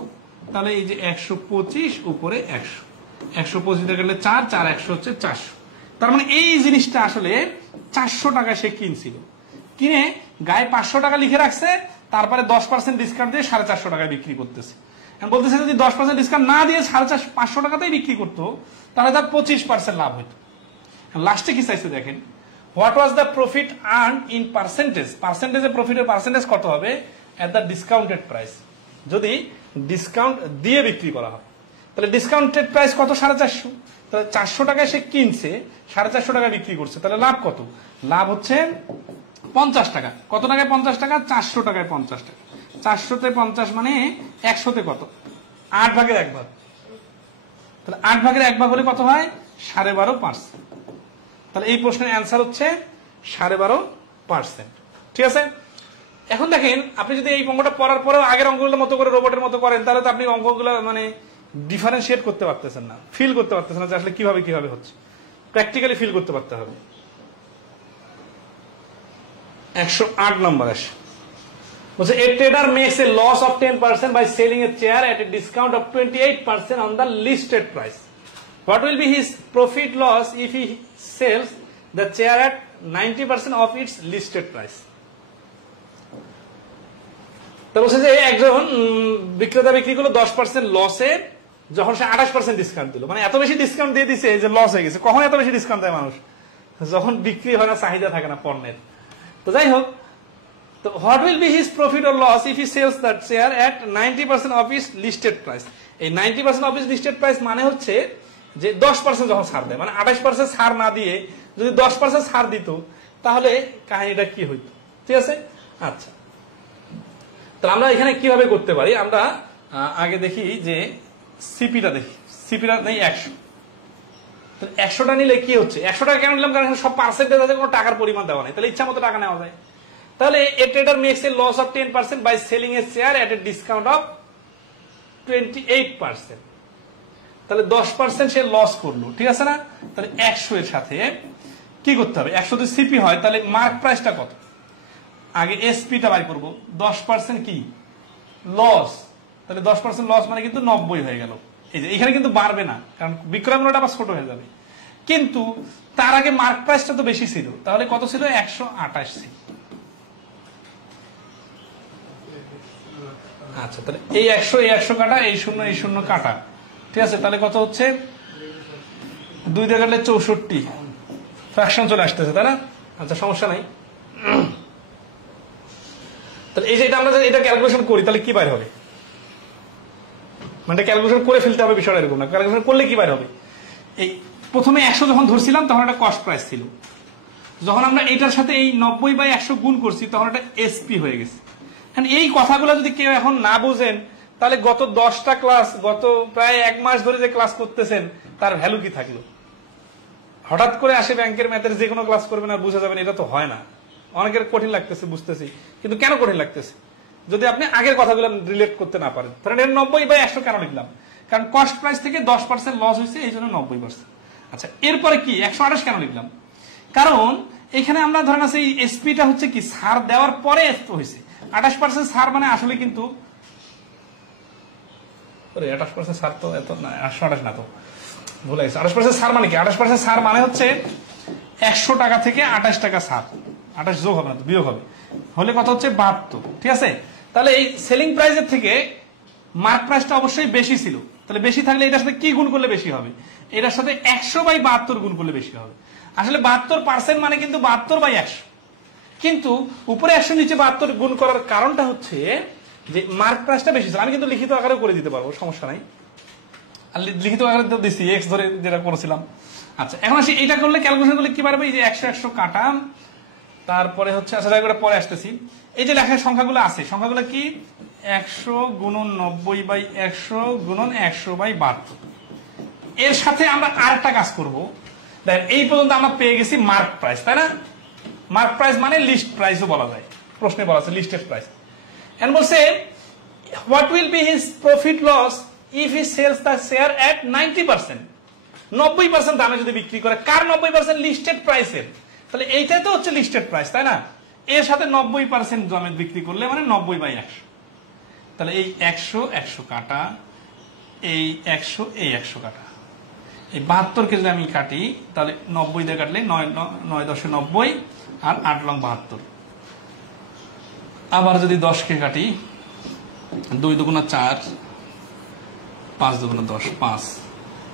তাহলে এই যে 125 উপরে 100, 125 দিয়ে গেলে 4, 4 100 হচ্ছে 400। তার মানে এই জিনিসটা আসলে 400 টাকা সে কিনছিল, কিনে গায়ে 500 টাকা লিখে রাখছে, তারপরে 10% ডিসকাউন্ট দিয়ে 450 টাকায় বিক্রি করতেছে। বলতেছে যদি 10% ডিসকাউন্ট না দিয়ে 550 টাকাতেই বিক্রি করতো তাহলে তার 25% লাভ হইতো। লাস্টে কি চাইছে দেখেন, what was the profit earn in percentage? পার্সেন্টেজে প্রফিটের পার্সেন্টেজ কত হবে at the discounted price, যদি ডিসকাউন্ট দিয়ে বিক্রি করা হয়। তাহলে ডিসকাউন্টেড প্রাইস কত? 450। তাহলে 400 টাকায় সে কিনছে, 450 টাকা বিক্রি করছে, তাহলে লাভ কত? লাভ হচ্ছে 50 টাকা। কত টাকায় 50 টাকা? 400 টাকায় 50 টাকা। 400তে 50 মানে 100তে কত? 8 ভাগের 1 ভাগ। তাহলে 8 ভাগের 1 ভাগ হলে কত হয়? 12.5%। তাহলে এই প্রশ্নের অ্যান্সার হচ্ছে 12.5%। ঠিক আছে। এখন দেখেন আপনি যদি এই অঙ্কটা পড়ার পরেও আগের অঙ্কগুলোর মতো করে রোবটের মতো করেন তাহলে তো আপনি অঙ্কগুলো মানে ডিফারেন্সিয়েট করতে পারতেছেন না, ফিল করতে পারতেছেন না যে আসলে কিভাবে কিভাবে হচ্ছে। প্র্যাকটিক্যালি ফিল করতে পারতে হবে। 108 নম্বর আসে, বলছে a trader makes a loss of 10% by selling a chair at a discount of 28% on the listed price. What will be his profit loss if he sells the chair at 90% of its listed price. তা বলছে যে একজন বিক্রেতা বিক্রি করলো 10% লসে, যখন সে 28% discount দিল, মানে এত বেশি ডিসকাউন্ট দিয়ে দিছে যে লস হয়ে গেছে। কখন এত বেশি ডিসকাউন্ট দেয় মানুষ? যখন বিক্রি হয় না, চাহিদা থাকে না পণ্যের। তো যাই হোক, তো what will be his profit or loss if he sells that share at 90% of its listed price. এই 90% অফ ইটস লিস্টেড প্রাইস মানে হচ্ছে যে 10% যখন ছাড় দেয়, মানে 28% ছাড় না দিয়ে যদি 10% ছাড় দিত, তাহলে কাহিনীটা কি হইতো? ঠিক আছে, আচ্ছা। তাহলে আমরা এখানে কিভাবে করতে পারি? আমরা আগে দেখি যে সিপিটা দেখি। সিপিটা নেই 100। 100টা নিলে কি হচ্ছে? 100 টাকা কেন নিলাম? কারণ সব পার্সেন্টেজ আছে, কোনো টাকার পরিমাণ দেওয়া নেই, তাহলে ইচ্ছা মতো টাকা নেওয়া যায়। তাহলে a trader makes a loss of 10% by selling a share at a discount of 28%। তাহলে 10% সে লস করলো, ঠিক আছে না? তাহলে 100 এর সাথে কি করতে হবে? 100 যদি সিপি হয়, তাহলে মার্ক প্রাইসটা কত? আগে এসপিটা বাই করবো। 10% কি লস, তাহলে 10% লস মানে কিন্তু 90 হয়ে গেল। এই যে এখানে কিন্তু বাড়বে না, কারণ বিক্রয় মূল্যটা আবার ছোট হয়ে যাবে। কিন্তু তার আগে মার্ক প্রাইসটা তো বেশি ছিল, তাহলে কত ছিল? 128 ছিল। আচ্ছা, তাহলে এই 100 কাটা, এই 0 কাটা, ঠিক আছে? তাহলে কত হচ্ছে? 2 দিয়ে কাটলে 64 ফ্র্যাকশন চলে আসতেছে, তাই না? আচ্ছা, সমস্যা নাই। তাহলে এই যে এটা আমরা এটা ক্যালকুলেশন করি, তাহলে কি বাইর হবে? মানে ক্যালকুলেশন করে ফেলতে হবে, বিষয়টা এরকম না। ক্যালকুলেশন করলে কি বাইর হবে? এই প্রথমে 100 যখন ধরছিলাম, তখন একটা কস্ট প্রাইস ছিল। যখন আমরা এটার সাথে এই 90/100 গুণ করছি, তখন এটা এসপি হয়ে গেছে। এই কথাগুলো যদি কেউ এখন না বুঝেন, তাহলে গত 10টা ক্লাস, গত প্রায় 1 মাস ধরে যে ক্লাস করতেছেন, তার ভ্যালু কি থাকলো? হঠাৎ করে আসে ব্যাংকের ম্যাথের যে কোনো ক্লাস করবেন আর বুঝে যাবেন, এটা তো হয় না। অনেকের কঠিন লাগতেছে, বুঝতেছি, কিন্তু কেন কঠিন লাগতেছে? যদি আপনি আগের কথাগুলো রিলেট করতে না পারেন। ধরেন 90/100 কেন লিখলাম? কারণ কস্ট প্রাইস থেকে 10% লস হয়েছে, এই জন্য 90%। আচ্ছা, এরপরে কি 128 কেন লিখলাম? কারণ এখানে আমরা ধরেন আছে এই এসপিটা হচ্ছে কি ছাড় দেওয়ার পরে হয়েছে। 28% ছাড় মানে আসলে কিন্তু 28% ছাড় তো এত না, 128 না, তো ভুলে গেছে। 28% ছাড় মানে কি? 28% ছাড় মানে হচ্ছে 100 টাকা থেকে 28 টাকা ছাড়। 28 যোগ হবে না, তো বিয়োগ হবে, হলে কত হচ্ছে? 72। ঠিক আছে, তাহলে এই সেলিং প্রাইসের থেকে মার্ক প্রাইসটা অবশ্যই বেশি ছিল। তাহলে বেশি থাকলে এটার সাথে কি গুণ করলে বেশি হবে? এটার সাথে 100/72 গুণ করলে বেশি হবে। আসলে 72% মানে কিন্তু 72/100, কিন্তু উপরে 100 নিচে 72 গুণ করার কারণটা হচ্ছে যে মার্ক প্রাইসটা বেশি ছিল। আমি কিন্তু লিখিত আকারে করে দিতে পারবো, সমস্যা নাই। আর লিখিত আকারে তো দিচ্ছি, এক্স ধরে যেটা করেছিলাম। আচ্ছা, এখন আসি এইটা করলে ক্যালকুলেশন করলে কি পারবে? এই যে 100 কাটা, তারপরে হচ্ছে, আচ্ছা যাই করে পরে আসতেছি। এই যে লেখার সংখ্যাগুলো আছে, সংখ্যাগুলো কি? 100 গুণন 90/100 গুণন 100/72। এর সাথে আমরা আরেকটা কাজ করব। দেখেন, এই পর্যন্ত আমরা পেয়ে গেছি মার্ক প্রাইস, তাই না? মার্ক প্রাইস মানে লিস্ট প্রাইসও বলা যায়, প্রশ্নে বলা আছে লিস্টেড প্রাইস। এন্ড বলছে what will be his profit loss if he sells the share at 90%। 90% দামে যদি বিক্রি করে, কার 90%? লিস্টেড প্রাইসের। তাহলে এইটাই তো হচ্ছে লিস্টেড প্রাইস, তাই না? এর সাথে 90% দামে বিক্রি করলে মানে 90/100। তাহলে এই 100 কাটা, এই 100 কাটা, এই 72কে যদি আমি কাটি, তাহলে 90 দিয়ে কাটলে 9×9 = 90 আর 8×72। আবার যদি 10কে কাটি, 2 × 4, 5 × 10, 5।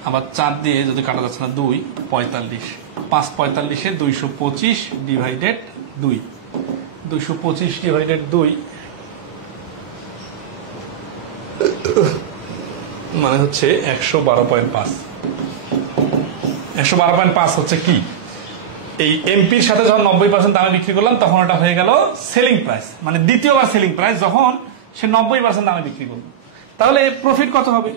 আবার 4 দিয়ে যদি কাটা যাচ্ছে না, 2, 45। 5 45-এ 225 ডিভাইডেড 2, 225 ডিভাইডেড 2 মানে হচ্ছে 112.5। 112.5 হচ্ছে কি? এই এমপির সাথে যখন 90% দামে বিক্রি করলাম, তখন এটা হয়ে গেল সেলিং প্রাইস, মানে দ্বিতীয়বার সেলিং প্রাইস যখন সে 90% দামে বিক্রি করবে। তাহলে প্রফিট কত হবে?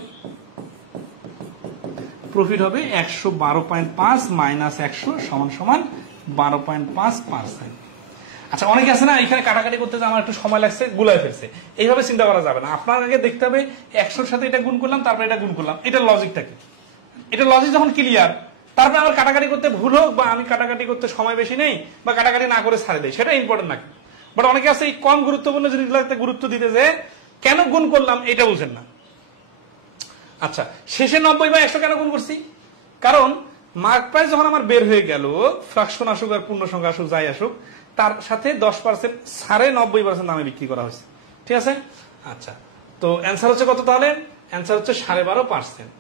প্রফিট হবে 112.5 মাইনাস 100 সমান 12.5%। আচ্ছা, অনেকে আছে না এখানে কাটাকাটি করতে যে আমার একটু সময় লাগছে, গুলায় ফেলছে। এইভাবে চিন্তা করা যাবে না। আপনার আগে দেখতে হবে 100-র সাথে এটা গুণ করলাম, তারপরে এটা গুণ করলাম, এটা লজিকটা কি? এটা লজিক যখন ক্লিয়ার, তারপরে আমার কাটাকাটি করতে ভুল হোক, বা আমি কাটাকাটি করতে সময় বেশি নেই, বা কাটাকাটি না করে ছাড়ে দেয়, সেটা ইম্পর্টেন্ট নাকি? বাট অনেকে আছে এই কম গুরুত্বপূর্ণ জিনিসগুলোতে গুরুত্ব দিতে যে কেন গুণ করলাম এটা বুঝেন না। আচ্ছা, শেষে 90/100 কেন গুণ করছি? কারণ মার্ক প্রাইস যখন আমার বের হয়ে গেল, ফ্রাকশন আসুক আর পূর্ণ সংখ্যা আসুক যাই আসুক, তার সাথে 10% 90% দামে বিক্রি করা হয়েছে। ঠিক আছে, আচ্ছা, তো অ্যান্সার হচ্ছে কত তাহলে? অ্যান্সার হচ্ছে 12.5%।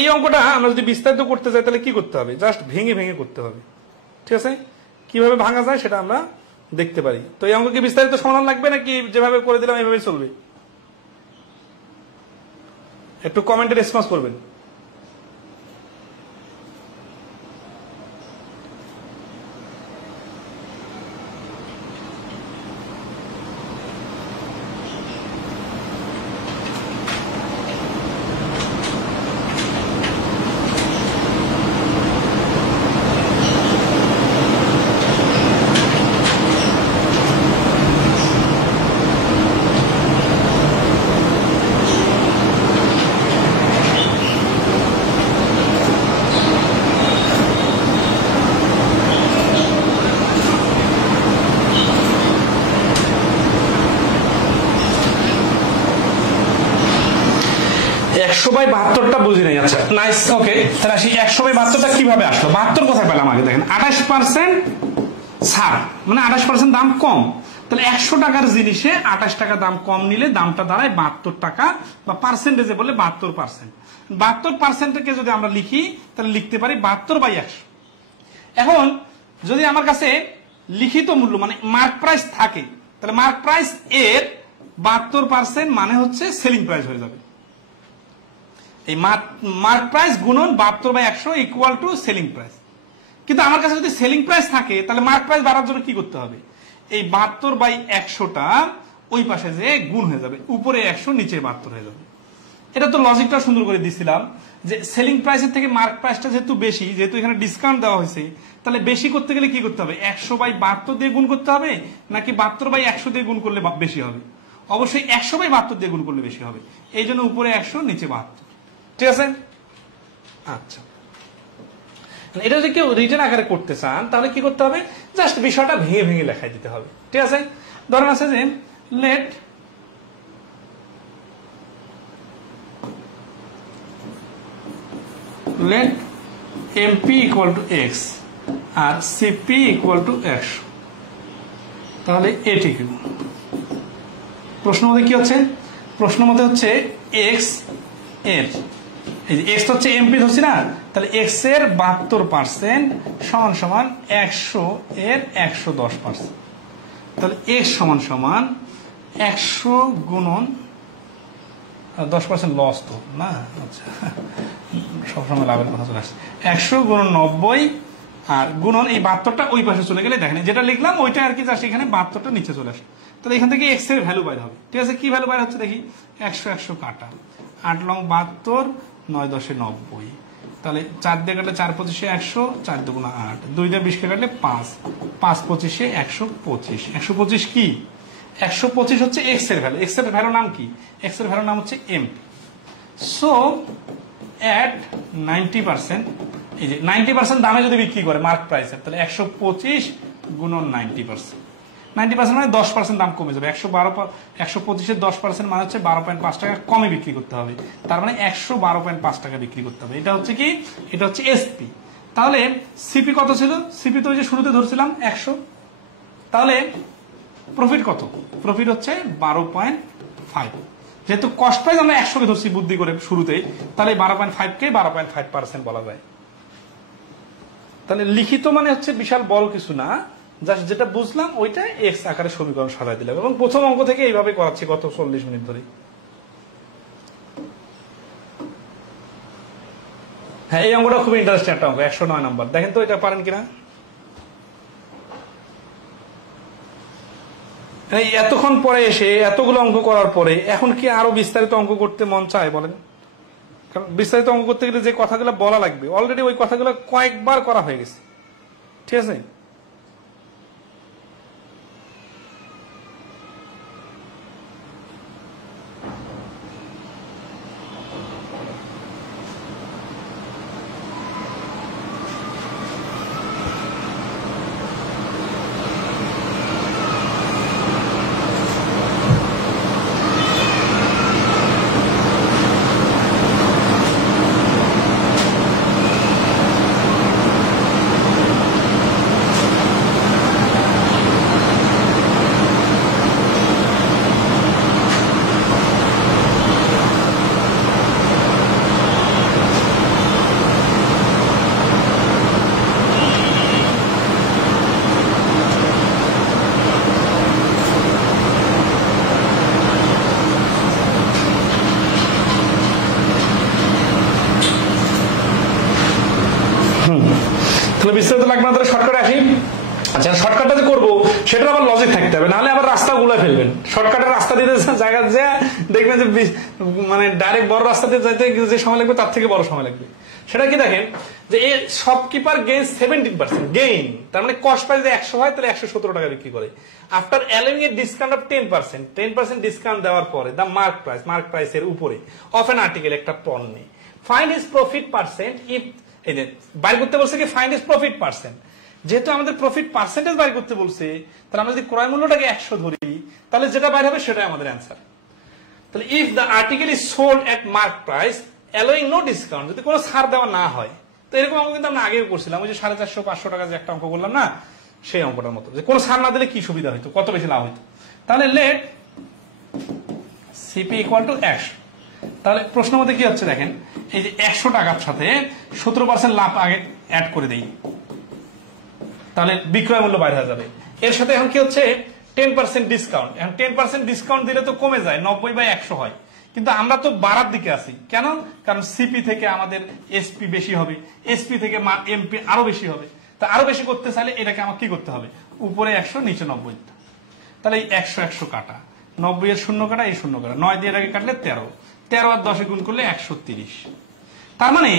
এই অঙ্কটা আমরা যদি বিস্তারিত করতে চাই তাহলে কি করতে হবে? জাস্ট ভেঙে ভেঙে করতে হবে। ঠিক আছে, কিভাবে ভাঙা যায় সেটা আমরা দেখতে পারি। তো এই অঙ্ক কি বিস্তারিত সমাধান লাগবে নাকি যেভাবে করে দিলাম এইভাবে চলবে? একটু কমেন্টে রেসপন্স করবেন। বুঝি নাই। আচ্ছা, নাইস, ওকে। তাহলে আসি 100/72 কিভাবে আসলো? 72 কোথায় পেলাম আগে দেখেন। 28% ছাড় মানে 28% দাম কম। তাহলে 100 টাকার জিনিসে 28 টাকা দাম কম নিলে দামটা দাঁড়ায় 72 টাকা, বা পার্সেন্টেজে বললে 72%। 72%কে যদি আমরা লিখি তাহলে লিখতে পারি 72/100। এখন যদি আমার কাছে লিখিত মূল্য মানে মার্ক প্রাইস থাকে, তাহলে মার্ক প্রাইস এর 72% মানে হচ্ছে সেলিং প্রাইস হয়ে যাবে। এই মার্ক প্রাইস গুণন 72/100 ইকুয়াল টু সেলিং প্রাইস। কিন্তু আমার কাছে যদি সেলিং প্রাইস থাকে তাহলে মার্ক প্রাইস বাড়ার জন্য কি করতে হবে? এই 72/100টা ওই পাশে যে গুণ হয়ে যাবে, উপরে 100 নিচে 72 হয়ে যাবে। এটা তো লজিকটা সুন্দর করে দিছিলাম যে সেলিং প্রাইসের থেকে মার্ক প্রাইসটা যেহেতু বেশি, যেহেতু এখানে ডিসকাউন্ট দেওয়া হয়েছে, তাহলে বেশি করতে গেলে কি করতে হবে? 100/72 দিয়ে গুণ করতে হবে নাকি 72/100 দিয়ে গুণ করলে বেশি হবে? অবশ্যই 100/72 দিয়ে গুণ করলে বেশি হবে। এই জন্য উপরে 100 নিচে 72। ঠিক আছে, আচ্ছা। এটা যদি কেউ রিটেন আকারে করতে চান তাহলে কি করতে হবে? জাস্ট বিষয়টা ভেঙে ভেঙে লেখাই দিতে হবে। ঠিক আছে, ধরেন আছে যে let MP equal to x আর সিপি ইকুয়াল টু 100। তাহলে এটি কি প্রশ্ন মধ্যে কি হচ্ছে? প্রশ্ন মধ্যে হচ্ছে এক্স এর, এই যে এক্স হচ্ছে এমপি ধরছি না, তাহলে এক্স এর 72% সমান সমান 100 এর 110%। তাহলে এক্স সমান সমান 100 গুণন 10% লস তো না, আচ্ছা সবসময় লাভের কথা চলে আসছে। 100 গুণন 90 আর গুণন এই 72টা ওই পাশে চলে গেলে দেখেন যেটা লিখলাম ওইটা আর কি, জাস্ট এখানে 72টা নিচে চলে আসে। তাহলে এখান থেকে এক্স এর ভ্যালু বাইর হবে। ঠিক আছে, কি ভ্যালু বাইর হচ্ছে দেখি? 100 কাটা 8 লং 72 9 10 90। তাহলে 4 দিয়ে কাটলে 4 25 100, 4 দুগুণা 8, 2 দিয়ে 20 কে কাটলে 5, 5 25 125। 125 কি? 125 হচ্ছে এক্স এর ভ্যালু। এক্স এর ভ্যালু নাম কি? এক্স এর ভ্যালু নাম হচ্ছে এমপি। সো এট 90%, এই যে 90% দামে যদি বিক্রি করে মার্ক প্রাইসের, তাহলে 125 গুণন 90%। 90% মানে 10% দাম কমে যাবে। 125-এর 10% মানে হচ্ছে 12.5 টাকা কমে বিক্রি করতে হবে। তার মানে 112.5 টাকা বিক্রি করতে হবে। এটা হচ্ছে কি? এটা হচ্ছে এসপি। তাহলে সিপি কত ছিল? সিপি তো ওই যে শুরুতে ধরছিলাম 100। তাহলে প্রফিট কত? প্রফিট হচ্ছে 12.5। যেহেতু কস্ট প্রাইস আমরা 100 কে ধরছি বুদ্ধি করে শুরুতেই, তাহলে 12.5 কে 12.5% বলা যায়। তাহলে লিখিত মানে হচ্ছে বিশাল বড় কিছু না, জাস্ট যেটা বুঝলাম ওইটা এক্স আকারে সমীকরণ সাজাই দিলাম, এবং প্রথম অঙ্ক থেকে এইভাবে করাচ্ছি গত 40 মিনিট ধরে। হ্যাঁ, এই অঙ্কটা খুব ইন্টারেস্টিং একটা অঙ্ক, 109 নম্বর। দেখেন তো এটা পারেন কিনা। এতক্ষণ পরে এসে এতগুলো অঙ্ক করার পরে এখন কি আরো বিস্তারিত অঙ্ক করতে মন চায় বলেন? কারণ বিস্তারিত অঙ্ক করতে গেলে যে কথাগুলো বলা লাগবে অলরেডি ওই কথাগুলো কয়েকবার করা হয়ে গেছে। ঠিক আছে, বিস্তারিত লাগবে না, তাহলে শর্টকাটে আসি। আচ্ছা, শর্টকাটটা যে করবো সেটা আবার লজিক থাকতে হবে, নাহলে আবার রাস্তা গুলাই ফেলবেন। শর্টকাটের রাস্তা দিতে জায়গা যে দেখবেন যে মানে ডাইরেক্ট বড় রাস্তা দিয়ে যাইতে যে সময় লাগবে তার থেকে বড় সময় লাগবে। সেটা কি দেখেন যে এই শপকিপার গেইন 17% গেইন, তার মানে কস্ট প্রাইস 100 হয় তাহলে 117 টাকা বিক্রি করে। After allowing a discount of 10% discount দেওয়ার পরে দা মার্ক প্রাইসের উপরে অফ এন আর্টিকেল একটা পণ্যে find is profit percent if, এই যে বাইর করতে বলছে কি ফাইন্ড ইজ প্রফিট পার্সেন্ট, যেহেতু আমাদের প্রফিট পার্সেন্টেজ বাইর করতে বলছে তাহলে আমরা যদি ক্রয় মূল্যটাকে 100 ধরি তাহলে যেটা বাইর হবে সেটাই আমাদের অ্যান্সার। তাহলে if the article is sold at mark price allowing no discount, যদি কোনো ছাড় দেওয়া না হয়, তো এরকম অঙ্ক কিন্তু আমরা আগেও করছিলাম, ওই যে 450-500 টাকা যে একটা অঙ্ক করলাম না, সেই অঙ্কটার মতো, যে কোনো ছাড় না দিলে কি সুবিধা হইতো, কত বেশি লাভ হইতো। তাহলে লেট সিপি ইকুয়াল টু 100। তাহলে প্রশ্ন মধ্যে কি হচ্ছে দেখেন, এই যে 100 টাকার সাথে 17% লাভ আগে অ্যাড করে দেই, তাহলে বিক্রয় মূল্য বাইরে হয়ে যাবে। এর সাথে এখন কি হচ্ছে 10% ডিসকাউন্ট, এখন 10% ডিসকাউন্ট দিলে তো কমে যায়, 90/100 হয়, কিন্তু আমরা তো বাড়ার দিকে আছি কেন, কারণ সিপি থেকে আমাদের এসপি বেশি হবে, এসপি থেকে এমপি আরো বেশি হবে। তা আরো বেশি করতে চাইলে এটাকে আমার কি করতে হবে, উপরে 100 নিচে 90, তাহলে এই 100 কাটা, 90 এর শূন্য কাটা, এই শূন্য কাটা, 9 দিয়ে এটাকে কাটলে 13 আর 10 গুণ করলে 130। তার মানে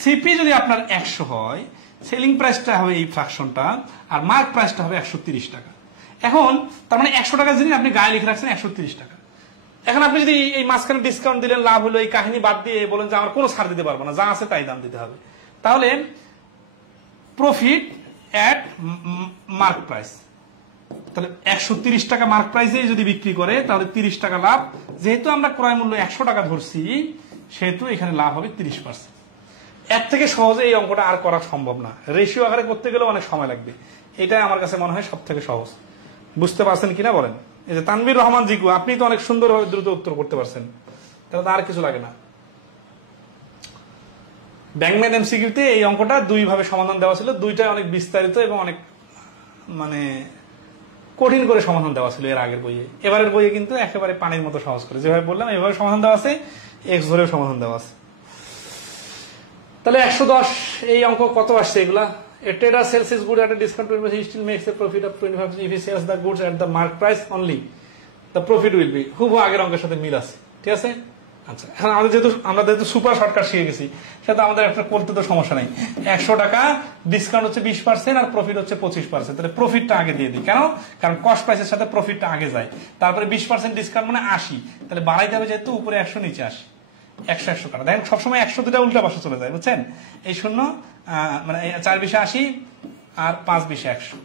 সিপি যদি আপনার 100 হয়, সেলিং প্রাইসটা হবে এই ফ্র্যাকশনটা, আর মার্ক প্রাইসটা হবে 130 টাকা। এখন তার মানে 100 টাকা জিনিস আপনি গায়ে লিখে রাখছেন 130 টাকা। এখন আপনি যদি এই মাঝখানে ডিসকাউন্ট দিলেন, লাভ হলো, এই কাহিনী বাদ দিয়ে বলেন যে আমার কোনো ছাড় দিতে পারবো না, যা আছে তাই দাম দিতে হবে, তাহলে প্রফিট অ্যাট মার্ক প্রাইস, তাহলে 130 টাকা মার্ক প্রাইসে যদি বিক্রি করে তাহলে 30 টাকা লাভ, যেহেতু আমরা ক্রয় মূল্য 100 টাকা ধরছি সেহেতু এখানে লাভ হবে 30%। এর থেকে সহজে এই অঙ্কটা আর করা সম্ভব না, রেশিও আকারে করতে গেলে অনেক সময় লাগবে, এটাই আমার কাছে মনে হয় সব থেকে সহজ। বুঝতে পারছেন কিনা বলেন? এই যে তানভীর রহমান জিকু, আপনি তো অনেক সুন্দরভাবে দ্রুত উত্তর করতে পারছেন, তাহলে তো আর কিছু লাগে না। ব্যাংকম্যান এমসিকিউতে এই অঙ্কটা 2 ভাবে সমাধান দেওয়া ছিল, দুইটাই অনেক বিস্তারিত এবং অনেক মানে কঠিন করে সমাধান দেওয়া ছিল এর আগের বইয়ে। এবারের বইয়ে কিন্তু একেবারে পানির মতো সহজ করে, যেভাবে বললাম এভাবে সমাধান দেওয়া আছে, এক্স ধরেও সমাধান দেওয়া আছে। তাহলে 110 এই অঙ্ক কত আসছে এগুলা? A trader sells his good at a discount, but he still makes a profit of 25%. If he sells the goods at the mark price only, the profit will be, হুবহু আগের অঙ্কের সাথে মিল আছে, ঠিক আছে? আচ্ছা, এখন আমরা যেহেতু সুপার শর্টকাট শিখে গেছি, সেটা আমাদের একটা করতে তো সমস্যা নাই। 100 টাকা ডিসকাউন্ট হচ্ছে 20% আর প্রফিট হচ্ছে 25%, তাহলে প্রফিটটা আগে দিয়ে দিই, কেন? কারণ কস্ট প্রাইসের সাথে প্রফিটটা আগে যায়, তারপরে 20% ডিসকাউন্ট মানে 80, তাহলে বাড়াইতে হবে যেহেতু উপরে 100 নিচে 80, 100 কাটা। দেখেন সবসময় 100 দুটা উল্টা পাশে চলে যায়, বুঝছেন? এই শূন্য মানে 4-20-80 আর 5-20-100,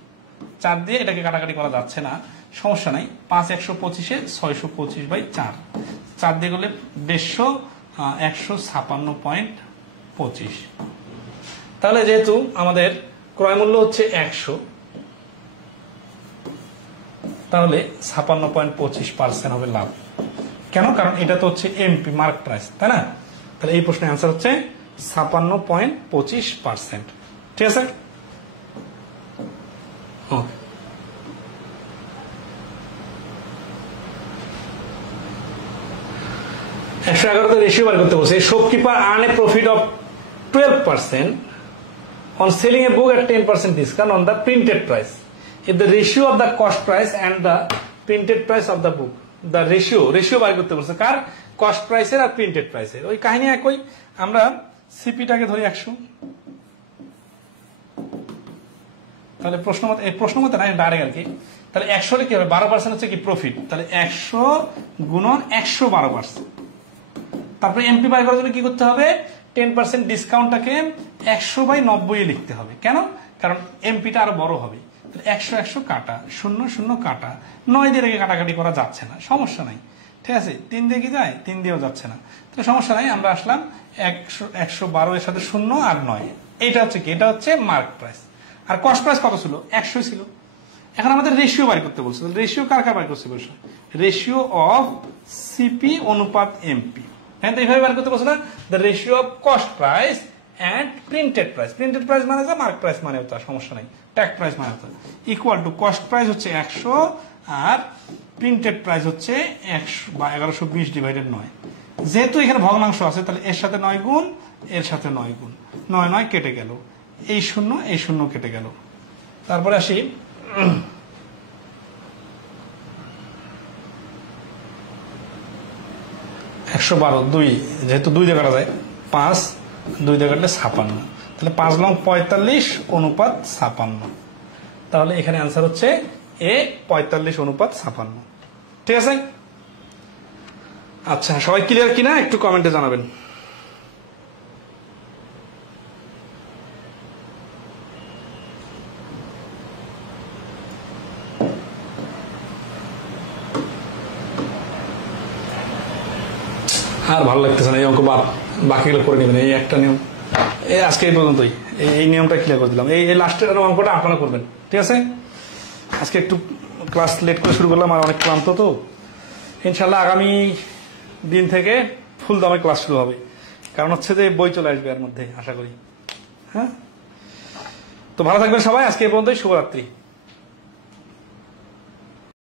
4 দিয়ে এটাকে কাটাকাটি করা যাচ্ছে না, সমস্যা নাই। 5-125-এ 625/4, 4 দিয়ে করলে 150, 156.25। তাহলে যেহেতু আমাদের ক্রয় মূল্য হচ্ছে 100, তাহলে 56.25% হবে লাভ। কেন? কারণ এটা তো হচ্ছে এমপি মার্ক প্রাইস, তাই না? তাহলে এই প্রশ্নের অ্যান্সার হচ্ছে 56.25%, ঠিক আছে? ওকে, 111তে রেশিও বার করতে বলছে। Shopkeeper earn A profit of 12% on selling a book at 10% discount on the printed price. If the ratio of the cost price and the printed price of the book, the ratio বার করতে বলছে কার? Cost প্রাইসের আর printed প্রাইসের। ওই কাহিনী একই, আমরা সিপিটাকে ধরি 100, তাহলে প্রশ্ন মতে না ডাইরেক্ট আর কি। তাহলে 100 কি হবে? 12% হচ্ছে কি প্রফিট, তাহলে 100 গুণন 112%। তারপরে এমপি বাই করার জন্য কি করতে হবে? 10% ডিসকাউন্টটাকে 100/90 লিখতে হবে, কেন? কারণ এমপিটা আরো বড় হবে। 100 কাটা, 0 কাটা, 9 দিয়ে রেখে কাটাকাটি করা যাচ্ছে না, সমস্যা নাই, ঠিক আছে? 3 দিয়ে কি যায়? 3 দিয়েও যাচ্ছে না, তাহলে সমস্যা নাই। আমরা আসলাম 112 এর সাথে 0 আর 9, এটা হচ্ছে কি? এটা হচ্ছে মার্ক প্রাইস। আর কস্ট প্রাইস কত ছিল? 100 ছিল। এখন আমাদের রেশিও বার করতে বলছে, রেশিও কার কার বার করছে? রেশিও অফ সিপি অনুপাত এমপি, হ্যাঁ, এইভাবে বার করতে বলছে না? The ratio of cost price and printed price. Printed price মানে যা, মার্ক প্রাইস মানে তা, সমস্যা নাই। ট্যাগ প্রাইস মানে তা ইকুয়াল টু কস্ট প্রাইস হচ্ছে 100 আর প্রিন্টেড প্রাইস হচ্ছে 1120/9। যেহেতু এখানে ভগ্নাংশ আছে, তাহলে এর সাথে 9 গুণ, এর সাথে 9 গুণ, 9 কেটে গেল, এই শূন্য কেটে গেল। তারপরে আসি 112 2, যেহেতু 2 দিয়ে কাটা যায় 5, 2 দিয়ে কাটলে 56, তাহলে 5 লং 45 অনুপাত 56। তাহলে এখানে অ্যান্সার হচ্ছে এ 45 অনুপাত 56। ঠিক আছে? আচ্ছা, সবাই ক্লিয়ার কিনা একটু কমেন্টে জানাবেন। আর ভালো লাগতেছে না এই অঙ্ক, বাকিগুলো করে নেবেন। এই একটা নিয়ম এই আজকে এই পর্যন্তই, এই নিয়মটা ক্লিয়ার করে দিলাম। এই লাস্টের অঙ্কটা আপনারা করবেন। ঠিক আছে? আজকে একটু ক্লাস লেট করে শুরু করলাম, আর অনেক ক্লান্ত তো। ইনশাল্লাহ আগামী দিন থেকে ফুল দামে ক্লাস শুরু হবে, কারণ হচ্ছে যে বই চলে আসবে এর মধ্যে আশা করি। হ্যাঁ, তো ভালো থাকবেন সবাই। আজকে এই পর্যন্তই, শুভরাত্রি।